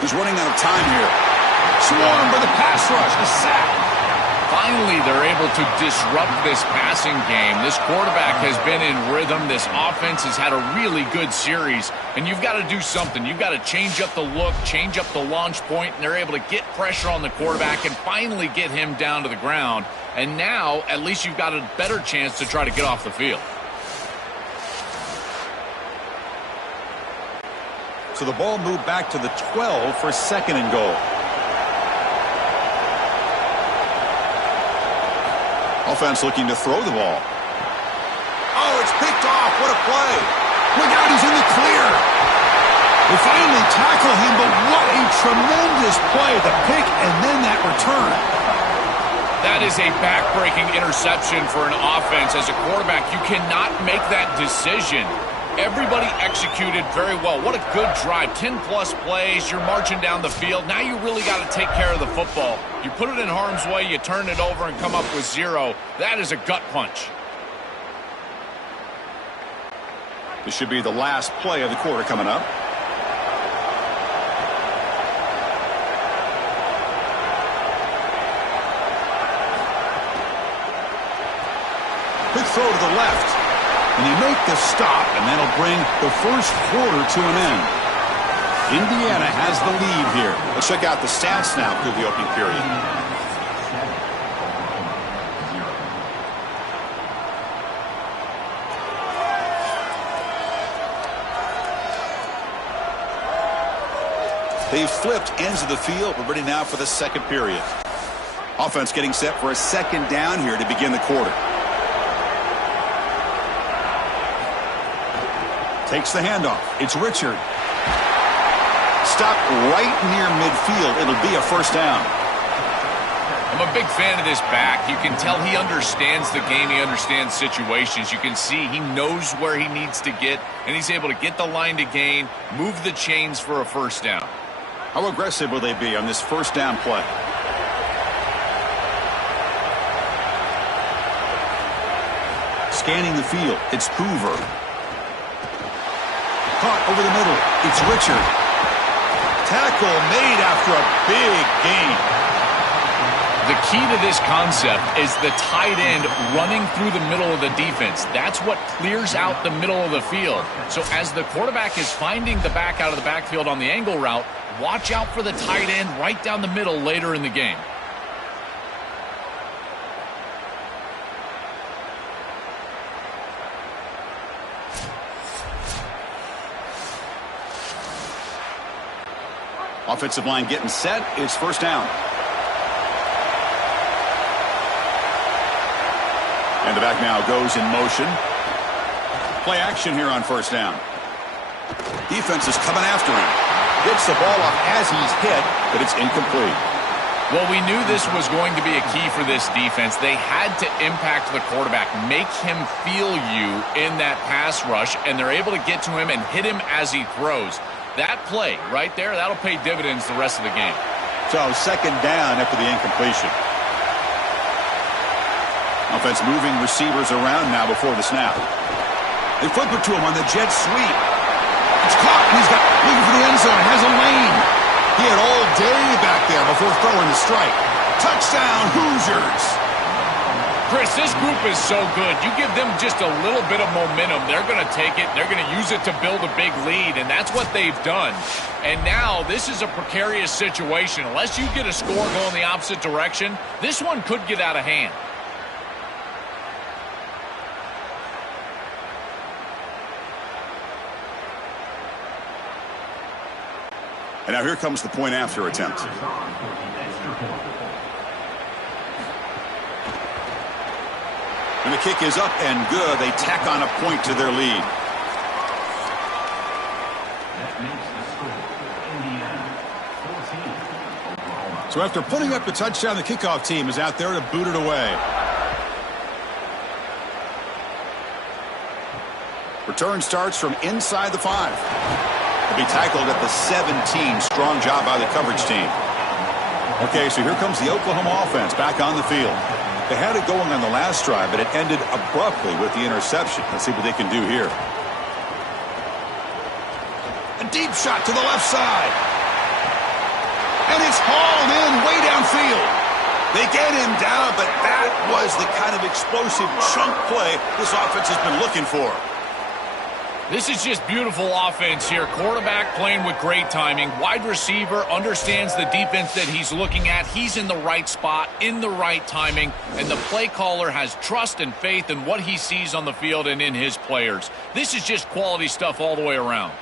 He's running out of time here. Swarmed by the pass rush, a sack. Finally, they're able to disrupt this passing game. This quarterback has been in rhythm. This offense has had a really good series, and you've got to do something. You've got to change up the look, change up the launch point, and they're able to get pressure on the quarterback and finally get him down to the ground. And now, at least you've got a better chance to try to get off the field. So the ball moved back to the 12 for 2nd and goal. Offense looking to throw the ball. Oh, it's picked off. What a play. Look out, he's in the clear. They finally tackle him, but what a tremendous play. The pick and then that return. That is a back-breaking interception for an offense. As a quarterback, you cannot make that decision. Everybody executed very well. What a good drive. 10-plus plays. You're marching down the field. Now you really got to take care of the football. You put it in harm's way, you turn it over and come up with 0. That is a gut punch. This should be the last play of the quarter coming up. Quick throw to the left. And they make the stop, and that'll bring the first quarter to an end. Indiana has the lead here. Let's check out the stats now through the opening period. They've flipped ends of the field. We're ready now for the second period. Offense getting set for a 2nd down here to begin the quarter. Takes the handoff. It's Richard. Stopped right near midfield. It'll be a first down. I'm a big fan of this back. You can tell he understands the game. He understands situations. You can see he knows where he needs to get, and he's able to get the line to gain, move the chains for a first down. How aggressive will they be on this first down play? Scanning the field, it's Hoover. Caught over the middle, it's Richard. Tackle made after a big gain. The key to this concept is the tight end running through the middle of the defense. That's what clears out the middle of the field. So as the quarterback is finding the back out of the backfield on the angle route, watch out for the tight end right down the middle later in the game. Offensive line getting set. It's first down. And the back now goes in motion. Play action here on first down. Defense is coming after him. Gets the ball off as he's hit, but it's incomplete. Well, we knew this was going to be a key for this defense. They had to impact the quarterback, make him feel you in that pass rush, and they're able to get to him and hit him as he throws. That play right there, that'll pay dividends the rest of the game. So second down after the incompletion. Offense moving receivers around now before the snap. They flip it to him on the jet sweep. It's caught. He's got looking for the end zone. Has a lane. He had all day back there before throwing the strike. Touchdown, Hoosiers. Chris, this group is so good. You give them just a little bit of momentum, they're going to take it, they're going to use it to build a big lead, and that's what they've done. And now this is a precarious situation. Unless you get a score going the opposite direction, this one could get out of hand. And now here comes the point after attempt. And the kick is up and good. They tack on a point to their lead. So after putting up the touchdown, the kickoff team is out there to boot it away. Return starts from inside the 5. He'll be tackled at the 17. Strong job by the coverage team. Okay, so here comes the Oklahoma offense back on the field. They had it going on the last drive, but it ended abruptly with the interception. Let's see what they can do here. A deep shot to the left side. And it's hauled in way downfield. They get him down, but that was the kind of explosive chunk play this offense has been looking for. This is just beautiful offense here. Quarterback playing with great timing. Wide receiver understands the defense that he's looking at. He's in the right spot, in the right timing, and the play caller has trust and faith in what he sees on the field and in his players. This is just quality stuff all the way around.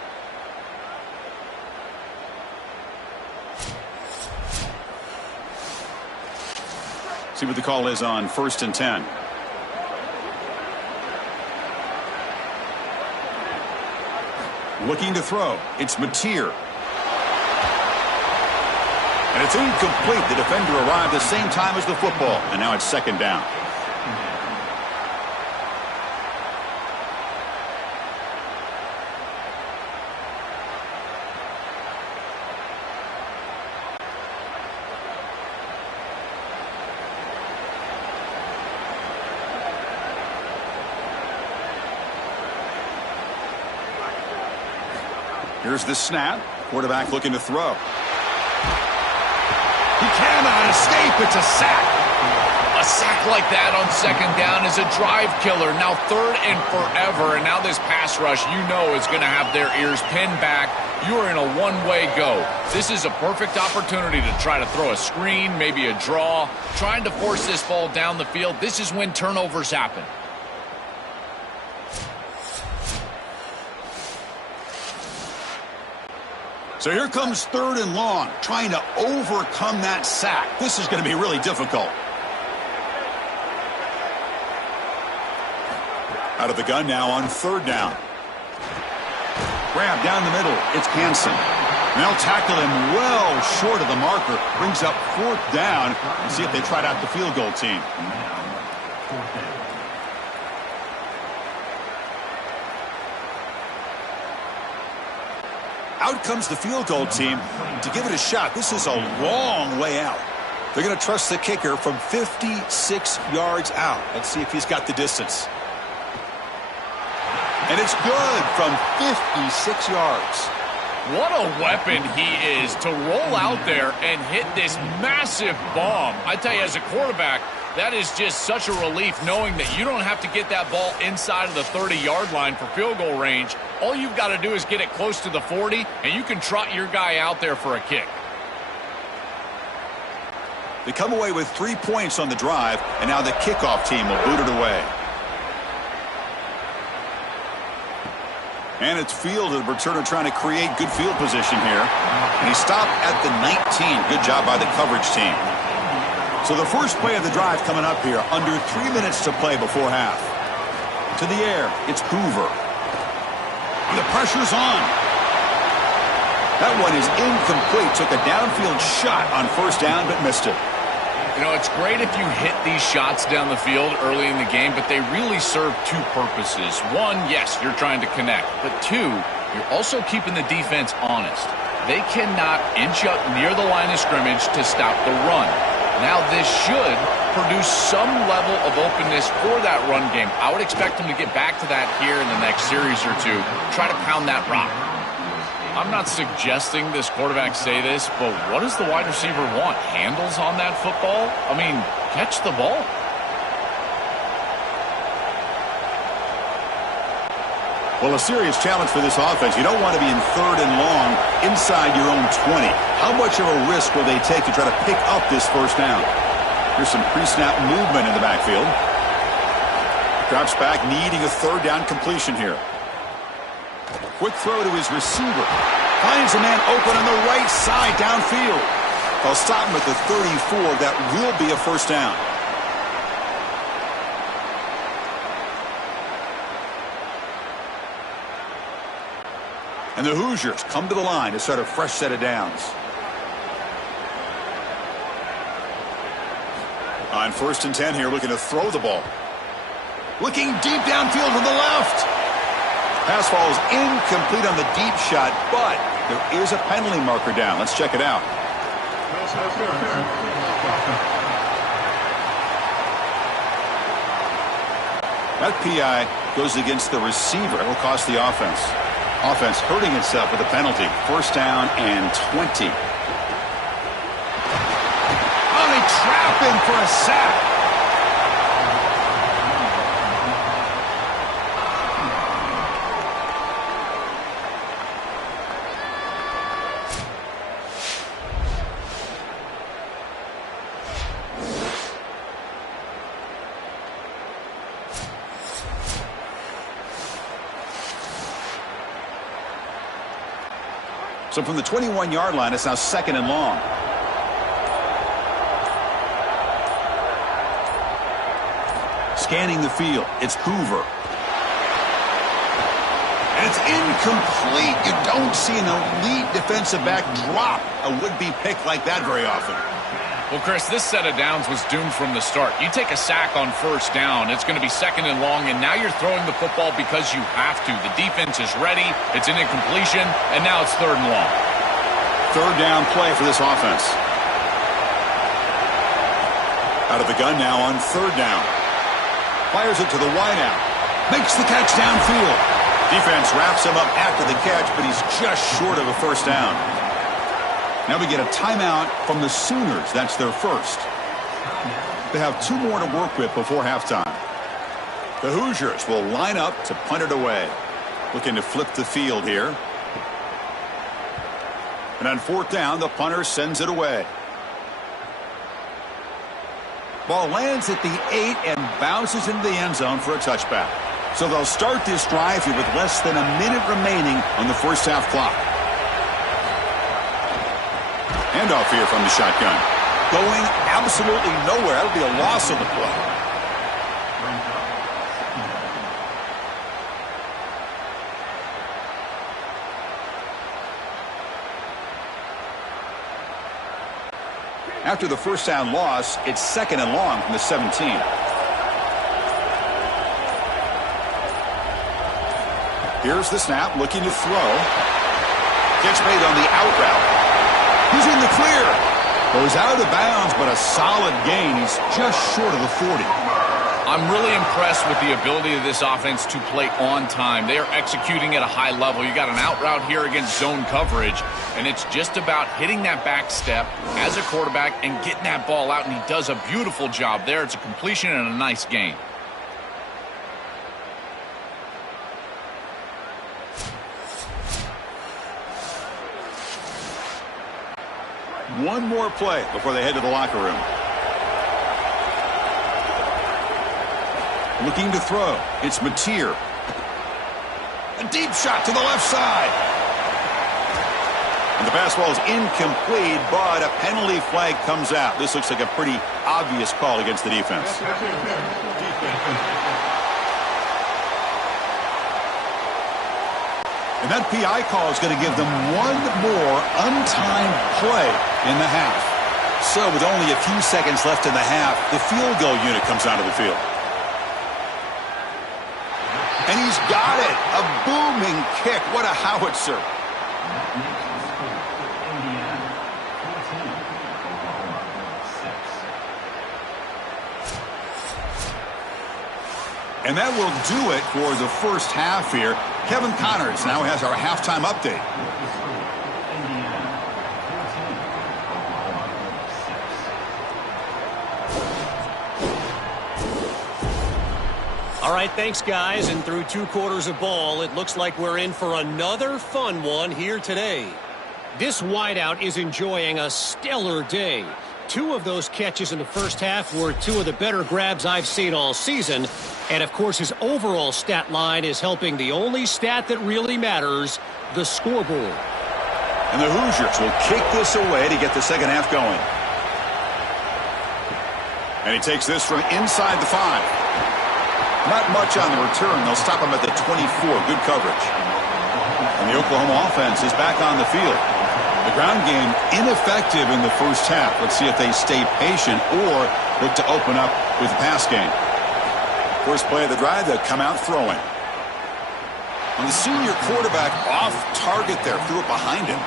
See what the call is on 1st and 10. Looking to throw. It's Mateer. And it's incomplete. The defender arrived the same time as the football. And now it's second down. Here's the snap. Quarterback looking to throw. He cannot escape. It's a sack. A sack like that on second down is a drive killer. Now 3rd and forever, and now this pass rush, you know, is going to have their ears pinned back. You are in a one-way go. This is a perfect opportunity to try to throw a screen, maybe a draw, trying to force this ball down the field. This is when turnovers happen. So here comes 3rd and long, trying to overcome that sack. This is going to be really difficult. Out of the gun now on 3rd down. Grab down the middle. It's Hansen. And they'll tackle him well short of the marker. Brings up 4th down. And see if they tried out the field goal team. Out comes the field goal team to give it a shot. This is a long way out. They're going to trust the kicker from 56 yards out. Let's see if he's got the distance. And it's good from 56 yards. What a weapon he is to roll out there and hit this massive bomb. I tell you, as a quarterback, that is just such a relief knowing that you don't have to get that ball inside of the 30-yard line for field goal range. All you've got to do is get it close to the 40, and you can trot your guy out there for a kick. They come away with 3 points on the drive, and now the kickoff team will boot it away. And it's fielded. Returner trying to create good field position here. And he stopped at the 19. Good job by the coverage team. So the first play of the drive coming up here. Under 3 minutes to play before half. To the air. It's Hoover. And the pressure's on. That one is incomplete. Took a downfield shot on 1st down, but missed it. You know, it's great if you hit these shots down the field early in the game, but they really serve 2 purposes. 1, yes, you're trying to connect. But 2, you're also keeping the defense honest. They cannot inch up near the line of scrimmage to stop the run. Now, this should produce some level of openness for that run game. I would expect them to get back to that here in the next series or 2. Try to pound that rock. I'm not suggesting this quarterback say this, but what does the wide receiver want? Handles on that football? I mean, catch the ball. Well, a serious challenge for this offense. You don't want to be in 3rd and long inside your own 20. How much of a risk will they take to try to pick up this 1st down? Here's some pre-snap movement in the backfield. Drops back, needing a 3rd down completion here. Quick throw to his receiver. Finds a man open on the right side downfield. They'll stop him at the 34. That will be a 1st down. And the Hoosiers come to the line to start a fresh set of downs. On 1st and 10 here, looking to throw the ball. Looking deep downfield to the left. Pass falls incomplete on the deep shot, but there is a penalty marker down. Let's check it out. That PI goes against the receiver. It will cost the offense. Offense hurting itself with a penalty. 1st down and 20. Oh, they trap him for a sack. So from the 21-yard line, it's now 2nd and long. Scanning the field, it's Hoover. And it's incomplete. You don't see an elite defensive back drop a would-be pick like that very often. Well, Chris, this set of downs was doomed from the start. You take a sack on 1st down, it's going to be 2nd and long, and now you're throwing the football because you have to. The defense is ready, it's an incompletion, and now it's 3rd and long. 3rd down play for this offense. Out of the gun now on 3rd down. Fires it to the wideout. Makes the catch downfield. Defense wraps him up after the catch, but he's just short of a 1st down. Now we get a timeout from the Sooners. That's their 1st. They have 2 more to work with before halftime. The Hoosiers will line up to punt it away. Looking to flip the field here. And on 4th down, the punter sends it away. Ball lands at the 8 and bounces into the end zone for a touchback. So they'll start this drive here with less than a minute remaining on the 1st half clock. Handoff here from the shotgun. Going absolutely nowhere. That'll be a loss of the play. After the first down loss, it's 2nd and long from the 17. Here's the snap, looking to throw. Catch made on the out route. He's in the clear. Goes out of bounds, but a solid gain. He's just short of the 40. I'm really impressed with the ability of this offense to play on time. They are executing at a high level. You got an out route here against zone coverage, and it's just about hitting that back step as a quarterback and getting that ball out, and he does a beautiful job there. It's a completion and a nice gain. One more play before they head to the locker room. Looking to throw. It's Mateer. A deep shot to the left side. And the pass ball is incomplete, but a penalty flag comes out. This looks like a pretty obvious call against the defense. And that PI call is going to give them one more untimed play in the half. So with only a few seconds left in the half, the field goal unit comes onto the field. And he's got it. A booming kick. What a howitzer. And that will do it for the first half here. Kevin Connors now has our halftime update. All right, thanks, guys. And through 2 quarters of ball, it looks like we're in for another fun one here today. This wideout is enjoying a stellar day. 2 of those catches in the first half were 2 of the better grabs I've seen all season. And, of course, his overall stat line is helping the only stat that really matters, the scoreboard. And the Hoosiers will kick this away to get the second half going. And he takes this from inside the 5. Not much on the return. They'll stop him at the 24. Good coverage. And the Oklahoma offense is back on the field. The ground game ineffective in the first half. Let's see if they stay patient or look to open up with the pass game. First play of the drive, they'll come out throwing. And the senior quarterback off target there, threw it behind him.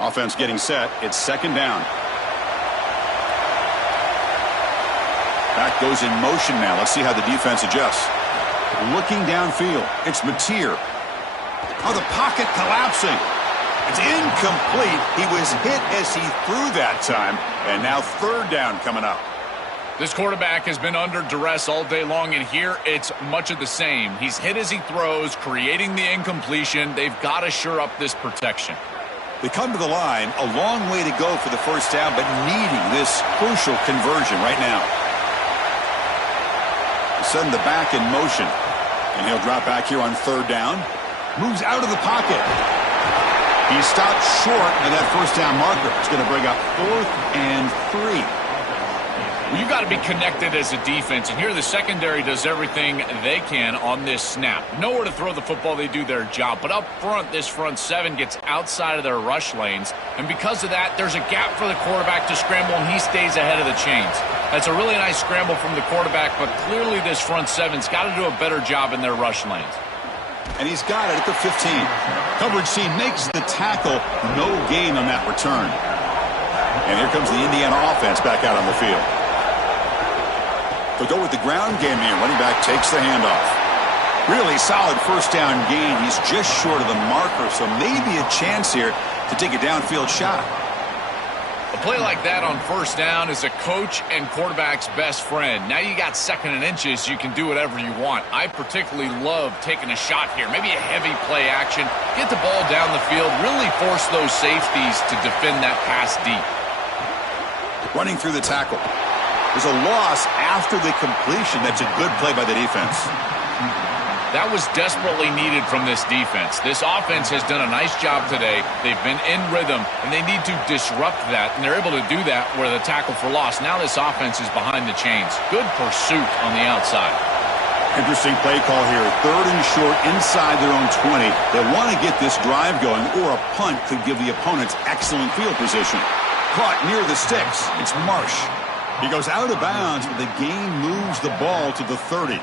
Offense getting set. It's second down. Back goes in motion now. Let's see how the defense adjusts. Looking downfield. It's Mateer. Oh, the pocket collapsing. It's incomplete. He was hit as he threw that time. And now third down coming up. This quarterback has been under duress all day long, and here it's much of the same. He's hit as he throws, creating the incompletion. They've got to shore up this protection. They come to the line, a long way to go for the first down, but needing this crucial conversion right now. Send the back in motion. And he'll drop back here on third down. Moves out of the pocket. He stopped short of that first down marker. It's going to bring up 4th and 3. Well, you got to be connected as a defense, and here the secondary does everything they can on this snap. Nowhere to throw the football, they do their job. But up front, this front 7 gets outside of their rush lanes, and because of that, there's a gap for the quarterback to scramble, and he stays ahead of the chains. That's a really nice scramble from the quarterback, but clearly this front 7's got to do a better job in their rush lanes. And he's got it at the 15. Coverage team makes the tackle. No gain on that return. And here comes the Indiana offense back out on the field. They'll go with the ground game here. Running back takes the handoff. Really solid first down gain. He's just short of the marker, so maybe a chance here to take a downfield shot. A play like that on first down is a coach and quarterback's best friend. Now you got 2nd and inches, you can do whatever you want. I particularly love taking a shot here. Maybe a heavy play action. Get the ball down the field. Really force those safeties to defend that pass deep. Running through the tackle. There's a loss after the completion. That's a good play by the defense. That was desperately needed from this defense. This offense has done a nice job today. They've been in rhythm, and they need to disrupt that, and they're able to do that with a tackle for loss. Now this offense is behind the chains. Good pursuit on the outside. Interesting play call here. 3rd and short inside their own 20. They want to get this drive going, or a punt could give the opponents excellent field position. Caught near the sticks. It's Marsh. He goes out of bounds, but the gain moves the ball to the 30.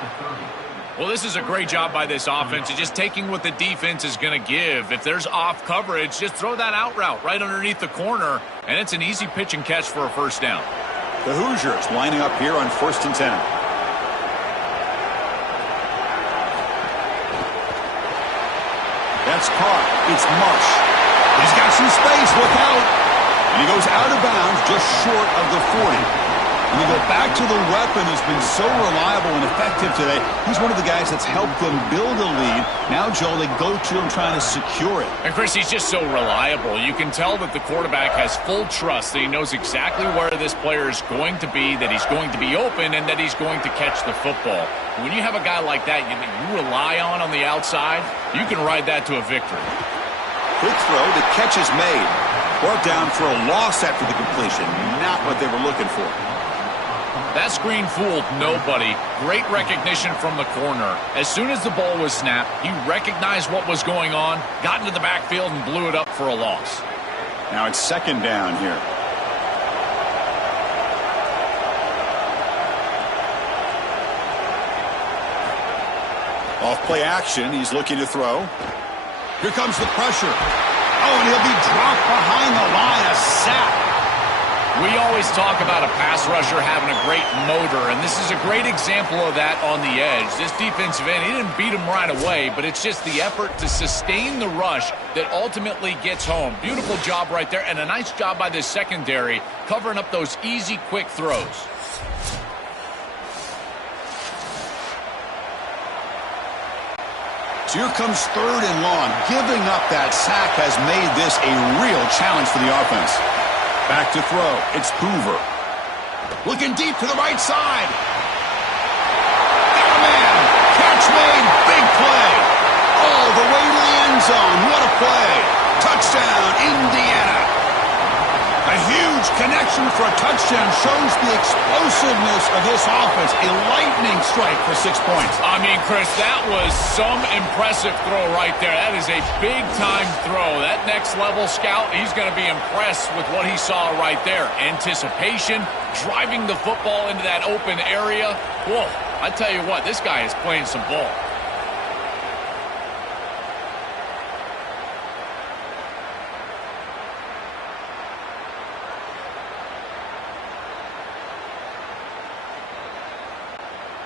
Well, this is a great job by this offense. It's just taking what the defense is going to give. If there's off coverage, just throw that out route right underneath the corner, and it's an easy pitch and catch for a first down. The Hoosiers lining up here on 1st and 10. That's caught. It's Marsh. He's got some space. Look out. And he goes out of bounds just short of the 40. And we go back to the weapon who's been so reliable and effective today. He's one of the guys that's helped them build a lead. Now, Joel, they go to him trying to secure it. And, Chris, he's just so reliable. You can tell that the quarterback has full trust that he knows exactly where this player is going to be, that he's going to be open, and that he's going to catch the football. When you have a guy like that you rely on the outside, you can ride that to a victory. Quick throw. The catch is made. Brought down for a loss after the completion. Not what they were looking for. That screen fooled nobody. Great recognition from the corner. As soon as the ball was snapped, he recognized what was going on, got into the backfield, and blew it up for a loss. Now it's 2nd down here. Off play action. He's looking to throw. Here comes the pressure. Oh, and he'll be dropped behind the line. A sack. We always talk about a pass rusher having a great motor, and this is a great example of that on the edge. This defensive end, he didn't beat him right away, but it's just the effort to sustain the rush that ultimately gets home. Beautiful job right there, and a nice job by this secondary covering up those easy, quick throws. So here comes 3rd and long. Giving up that sack has made this a real challenge for the offense. Back to throw. It's Hoover. Looking deep to the right side. Got a man. Catch made. Big play. All the way to the end zone. What a play. Touchdown, Indiana. A huge connection for a touchdown shows the explosiveness of this offense. A lightning strike for 6 points. I mean, Chris, that was some impressive throw right there. That is a big-time throw. That next-level scout, he's going to be impressed with what he saw right there. Anticipation, driving the football into that open area. Whoa, I tell you what, this guy is playing some ball.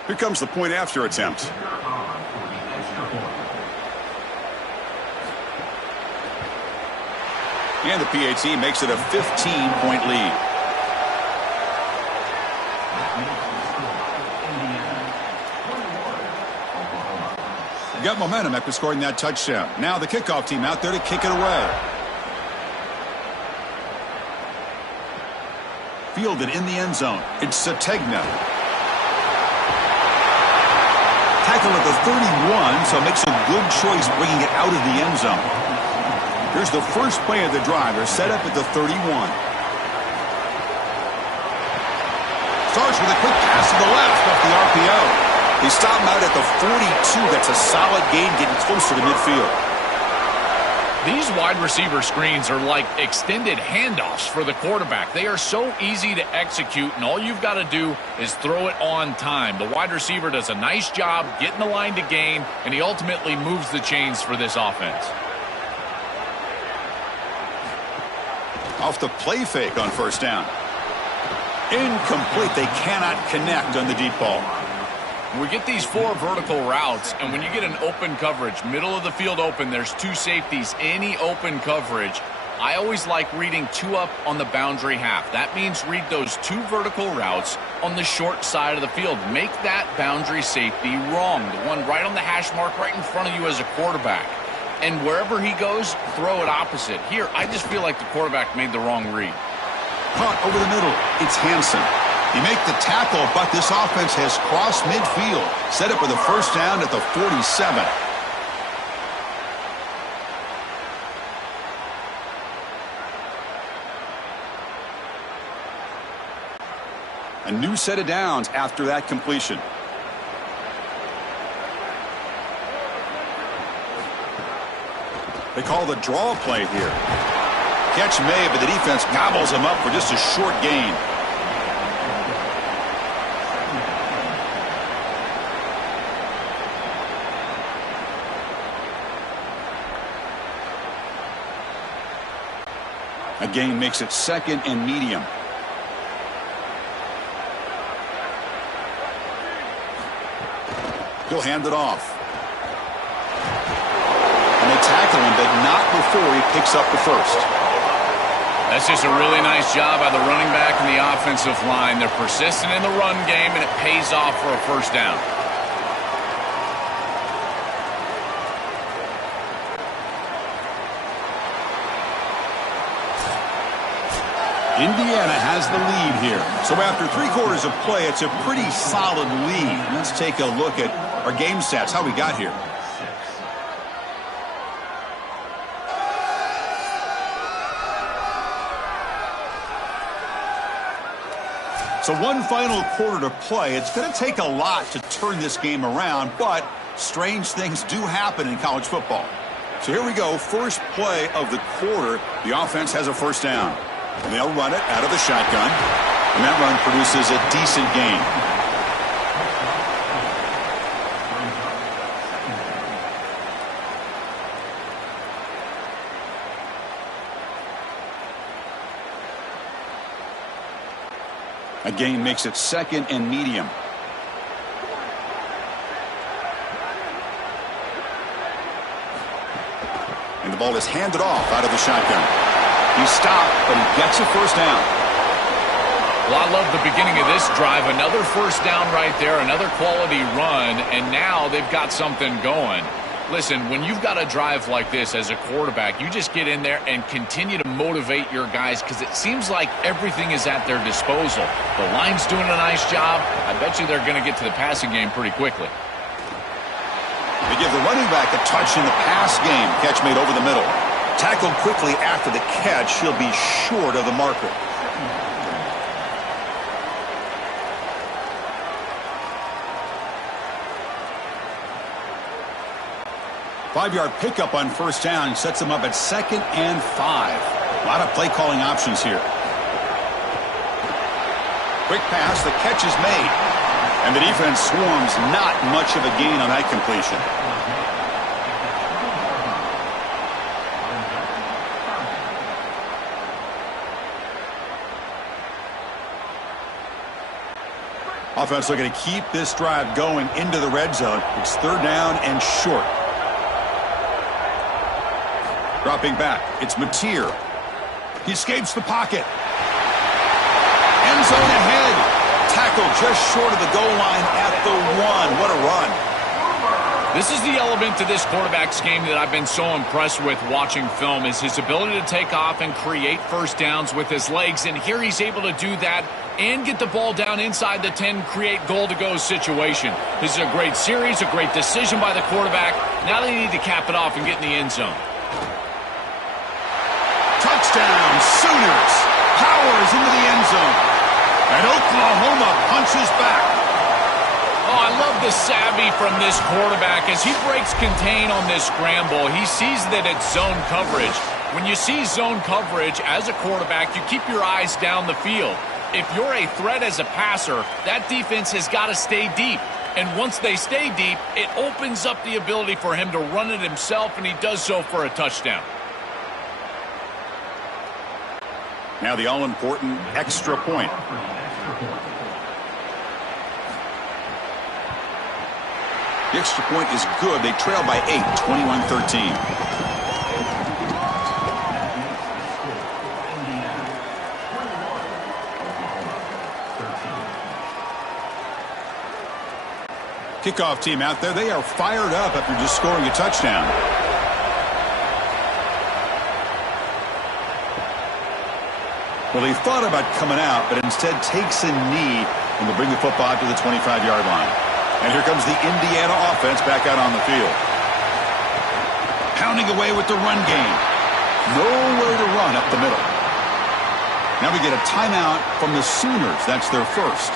Here comes the point after attempt. And the PAT makes it a 15-point lead. Got momentum after scoring that touchdown. Now the kickoff team out there to kick it away. Fielded in the end zone. It's Sategna. Tackle at the 31, so makes a good choice bringing it out of the end zone. Here's the first play of the drive. They're set up at the 31. Starts with a quick pass to the left off the RPO. They stop him out at the 42. That's a solid gain, getting closer to midfield. These wide receiver screens are like extended handoffs for the quarterback. They are so easy to execute, and all you've got to do is throw it on time. The wide receiver does a nice job getting the line to gain, and he ultimately moves the chains for this offense. Off the play fake on first down. Incomplete. They cannot connect on the deep ball. We get these 4 vertical routes, and when you get an open coverage, middle of the field open, there's 2 safeties, any open coverage, I always like reading 2 up on the boundary half. That means read those 2 vertical routes on the short side of the field. Make that boundary safety wrong, the one right on the hash mark right in front of you as a quarterback. And wherever he goes, throw it opposite. Here, I just feel like the quarterback made the wrong read. Caught over the middle. It's Hansen. You make the tackle, but this offense has crossed midfield. Set up with a first down at the 47. A new set of downs after that completion. They call the draw play here. Catch made, but the defense gobbles him up for just a short gain. A gain makes it second and medium. He'll hand it off. And they tackle him, but not before he picks up the first. That's just a really nice job by the running back and the offensive line. They're persistent in the run game, and it pays off for a first down. Indiana has the lead here. So after 3 quarters of play, it's a pretty solid lead. Let's take a look at our game stats, how we got here. So one final quarter to play. It's going to take a lot to turn this game around, but strange things do happen in college football. So here we go, first play of the quarter. The offense has a first down. And they'll run it out of the shotgun. And that run produces a decent gain. A gain makes it second and medium. And the ball is handed off out of the shotgun. He stopped, but he gets a first down. Well, I love the beginning of this drive. Another first down right there, another quality run, and now they've got something going. Listen, when you've got a drive like this as a quarterback, you just get in there and continue to motivate your guys because it seems like everything is at their disposal. The line's doing a nice job. I bet you they're going to get to the passing game pretty quickly. They give the running back a touch in the pass game. Catch made over the middle. Tackled quickly after the catch. He'll be short of the marker. Five-yard pickup on first down sets him up at 2nd and 5. A lot of play calling options here. Quick pass, the catch is made. And the defense swarms, not much of a gain on that completion. Offense looking to keep this drive going into the red zone. It's 3rd down and short. Dropping back, it's Mateer. He escapes the pocket. End zone ahead. Tackled just short of the goal line at the 1. What a run. This is the element to this quarterback's game that I've been so impressed with watching film is his ability to take off and create first downs with his legs. And here he's able to do that and get the ball down inside the 10, create goal-to-go situation. This is a great series, a great decision by the quarterback. Now they need to cap it off and get in the end zone. Touchdown, Sooners. Powers into the end zone. And Oklahoma punches back. Oh, I love the savvy from this quarterback. As he breaks contain on this scramble, he sees that it's zone coverage. When you see zone coverage as a quarterback, you keep your eyes down the field. If you're a threat as a passer, that defense has got to stay deep. And once they stay deep, it opens up the ability for him to run it himself, and he does so for a touchdown. Now the all-important extra point. The extra point is good. They trail by 8, 21-13. Kickoff team out there. They are fired up after just scoring a touchdown. Well, he thought about coming out, but instead takes a knee and will bring the football out to the 25-yard line. And here comes the Indiana offense back out on the field. Pounding away with the run game. Nowhere to run up the middle. Now we get a timeout from the Sooners. That's their first.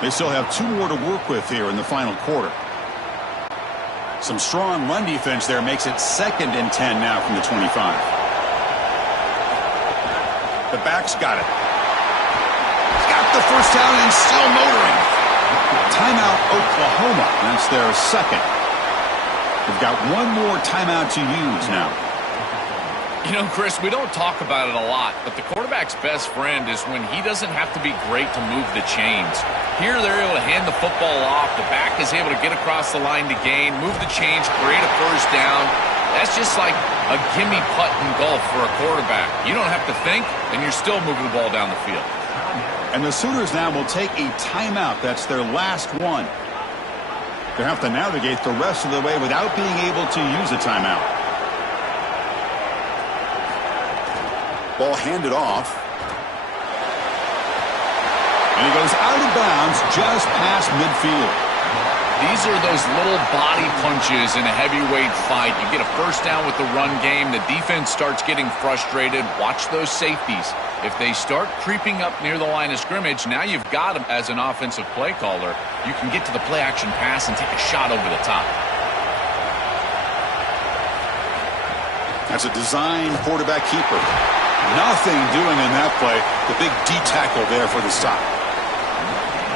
They still have 2 more to work with here in the final quarter. Some strong run defense there makes it 2nd and 10 now from the 25. The back's got it. He's got the first down and still motoring. Timeout Oklahoma. That's their second. They've got 1 more timeout to use now. You know, Chris, we don't talk about it a lot, but the quarterback's best friend is when he doesn't have to be great to move the chains. Here they're able to hand the football off. The back is able to get across the line to gain, move the chains, create a first down. That's just like a gimme putt in golf for a quarterback. You don't have to think, and you're still moving the ball down the field. And the Sooners now will take a timeout. That's their last one. They'll have to navigate the rest of the way without being able to use a timeout. Ball handed off. And he goes out of bounds just past midfield. These are those little body punches in a heavyweight fight. You get a first down with the run game. The defense starts getting frustrated. Watch those safeties. If they start creeping up near the line of scrimmage, now you've got them as an offensive play caller. You can get to the play-action pass and take a shot over the top. That's a design quarterback keeper. Nothing doing in that play. The big D tackle there for the stop.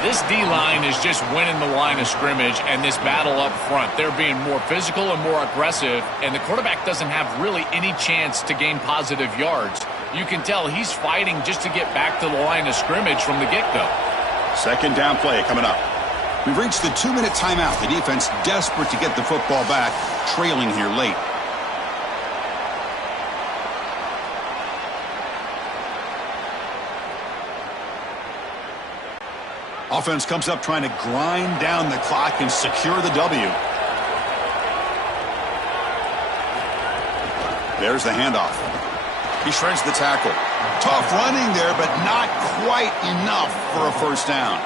This D-line is just winning the line of scrimmage and this battle up front. They're being more physical and more aggressive, and the quarterback doesn't have really any chance to gain positive yards. You can tell he's fighting just to get back to the line of scrimmage from the get-go. Second down play coming up. We've reached the 2-minute timeout. The defense desperate to get the football back, trailing here late. Offense comes up trying to grind down the clock and secure the W. There's the handoff. He shreds the tackle. Tough running there, but not quite enough for a first down.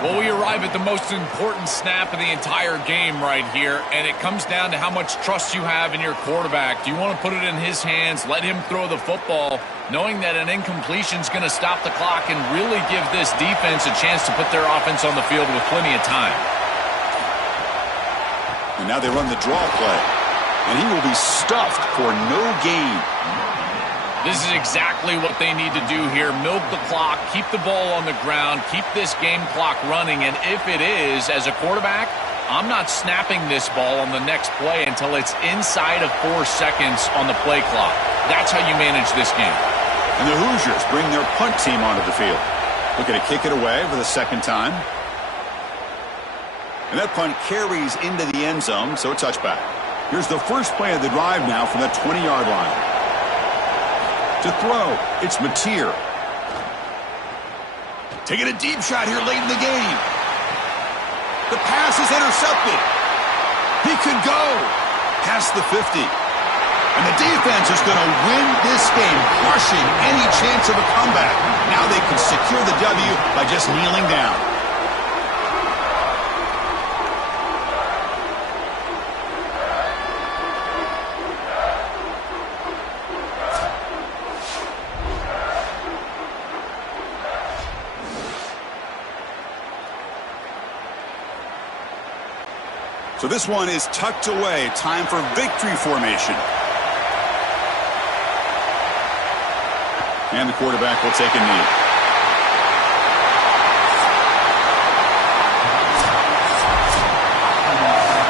Well, we arrive at the most important snap of the entire game right here, and it comes down to how much trust you have in your quarterback. Do you want to put it in his hands, let him throw the football, knowing that an incompletion is going to stop the clock and really give this defense a chance to put their offense on the field with plenty of time? And now they run the draw play, and he will be stuffed for no gain. This is exactly what they need to do here. Milk the clock, keep the ball on the ground, keep this game clock running, and if it is, as a quarterback, I'm not snapping this ball on the next play until it's inside of 4 seconds on the play clock. That's how you manage this game. And the Hoosiers bring their punt team onto the field. Looking to kick it away for the second time. And that punt carries into the end zone, so a touchback. Here's the first play of the drive now from the 20-yard line. To throw, it's Mateer. Taking a deep shot here late in the game. The pass is intercepted. He could go past the 50. And the defense is going to win this game, crushing any chance of a comeback. Now they can secure the W by just kneeling down. So this one is tucked away. Time for victory formation. And the quarterback will take a knee.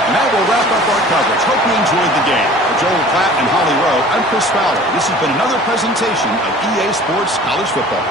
And that will wrap up our coverage. Hope you enjoyed the game. For Joel Platt and Holly Rowe, I'm Chris Fowler. This has been another presentation of EA Sports College Football.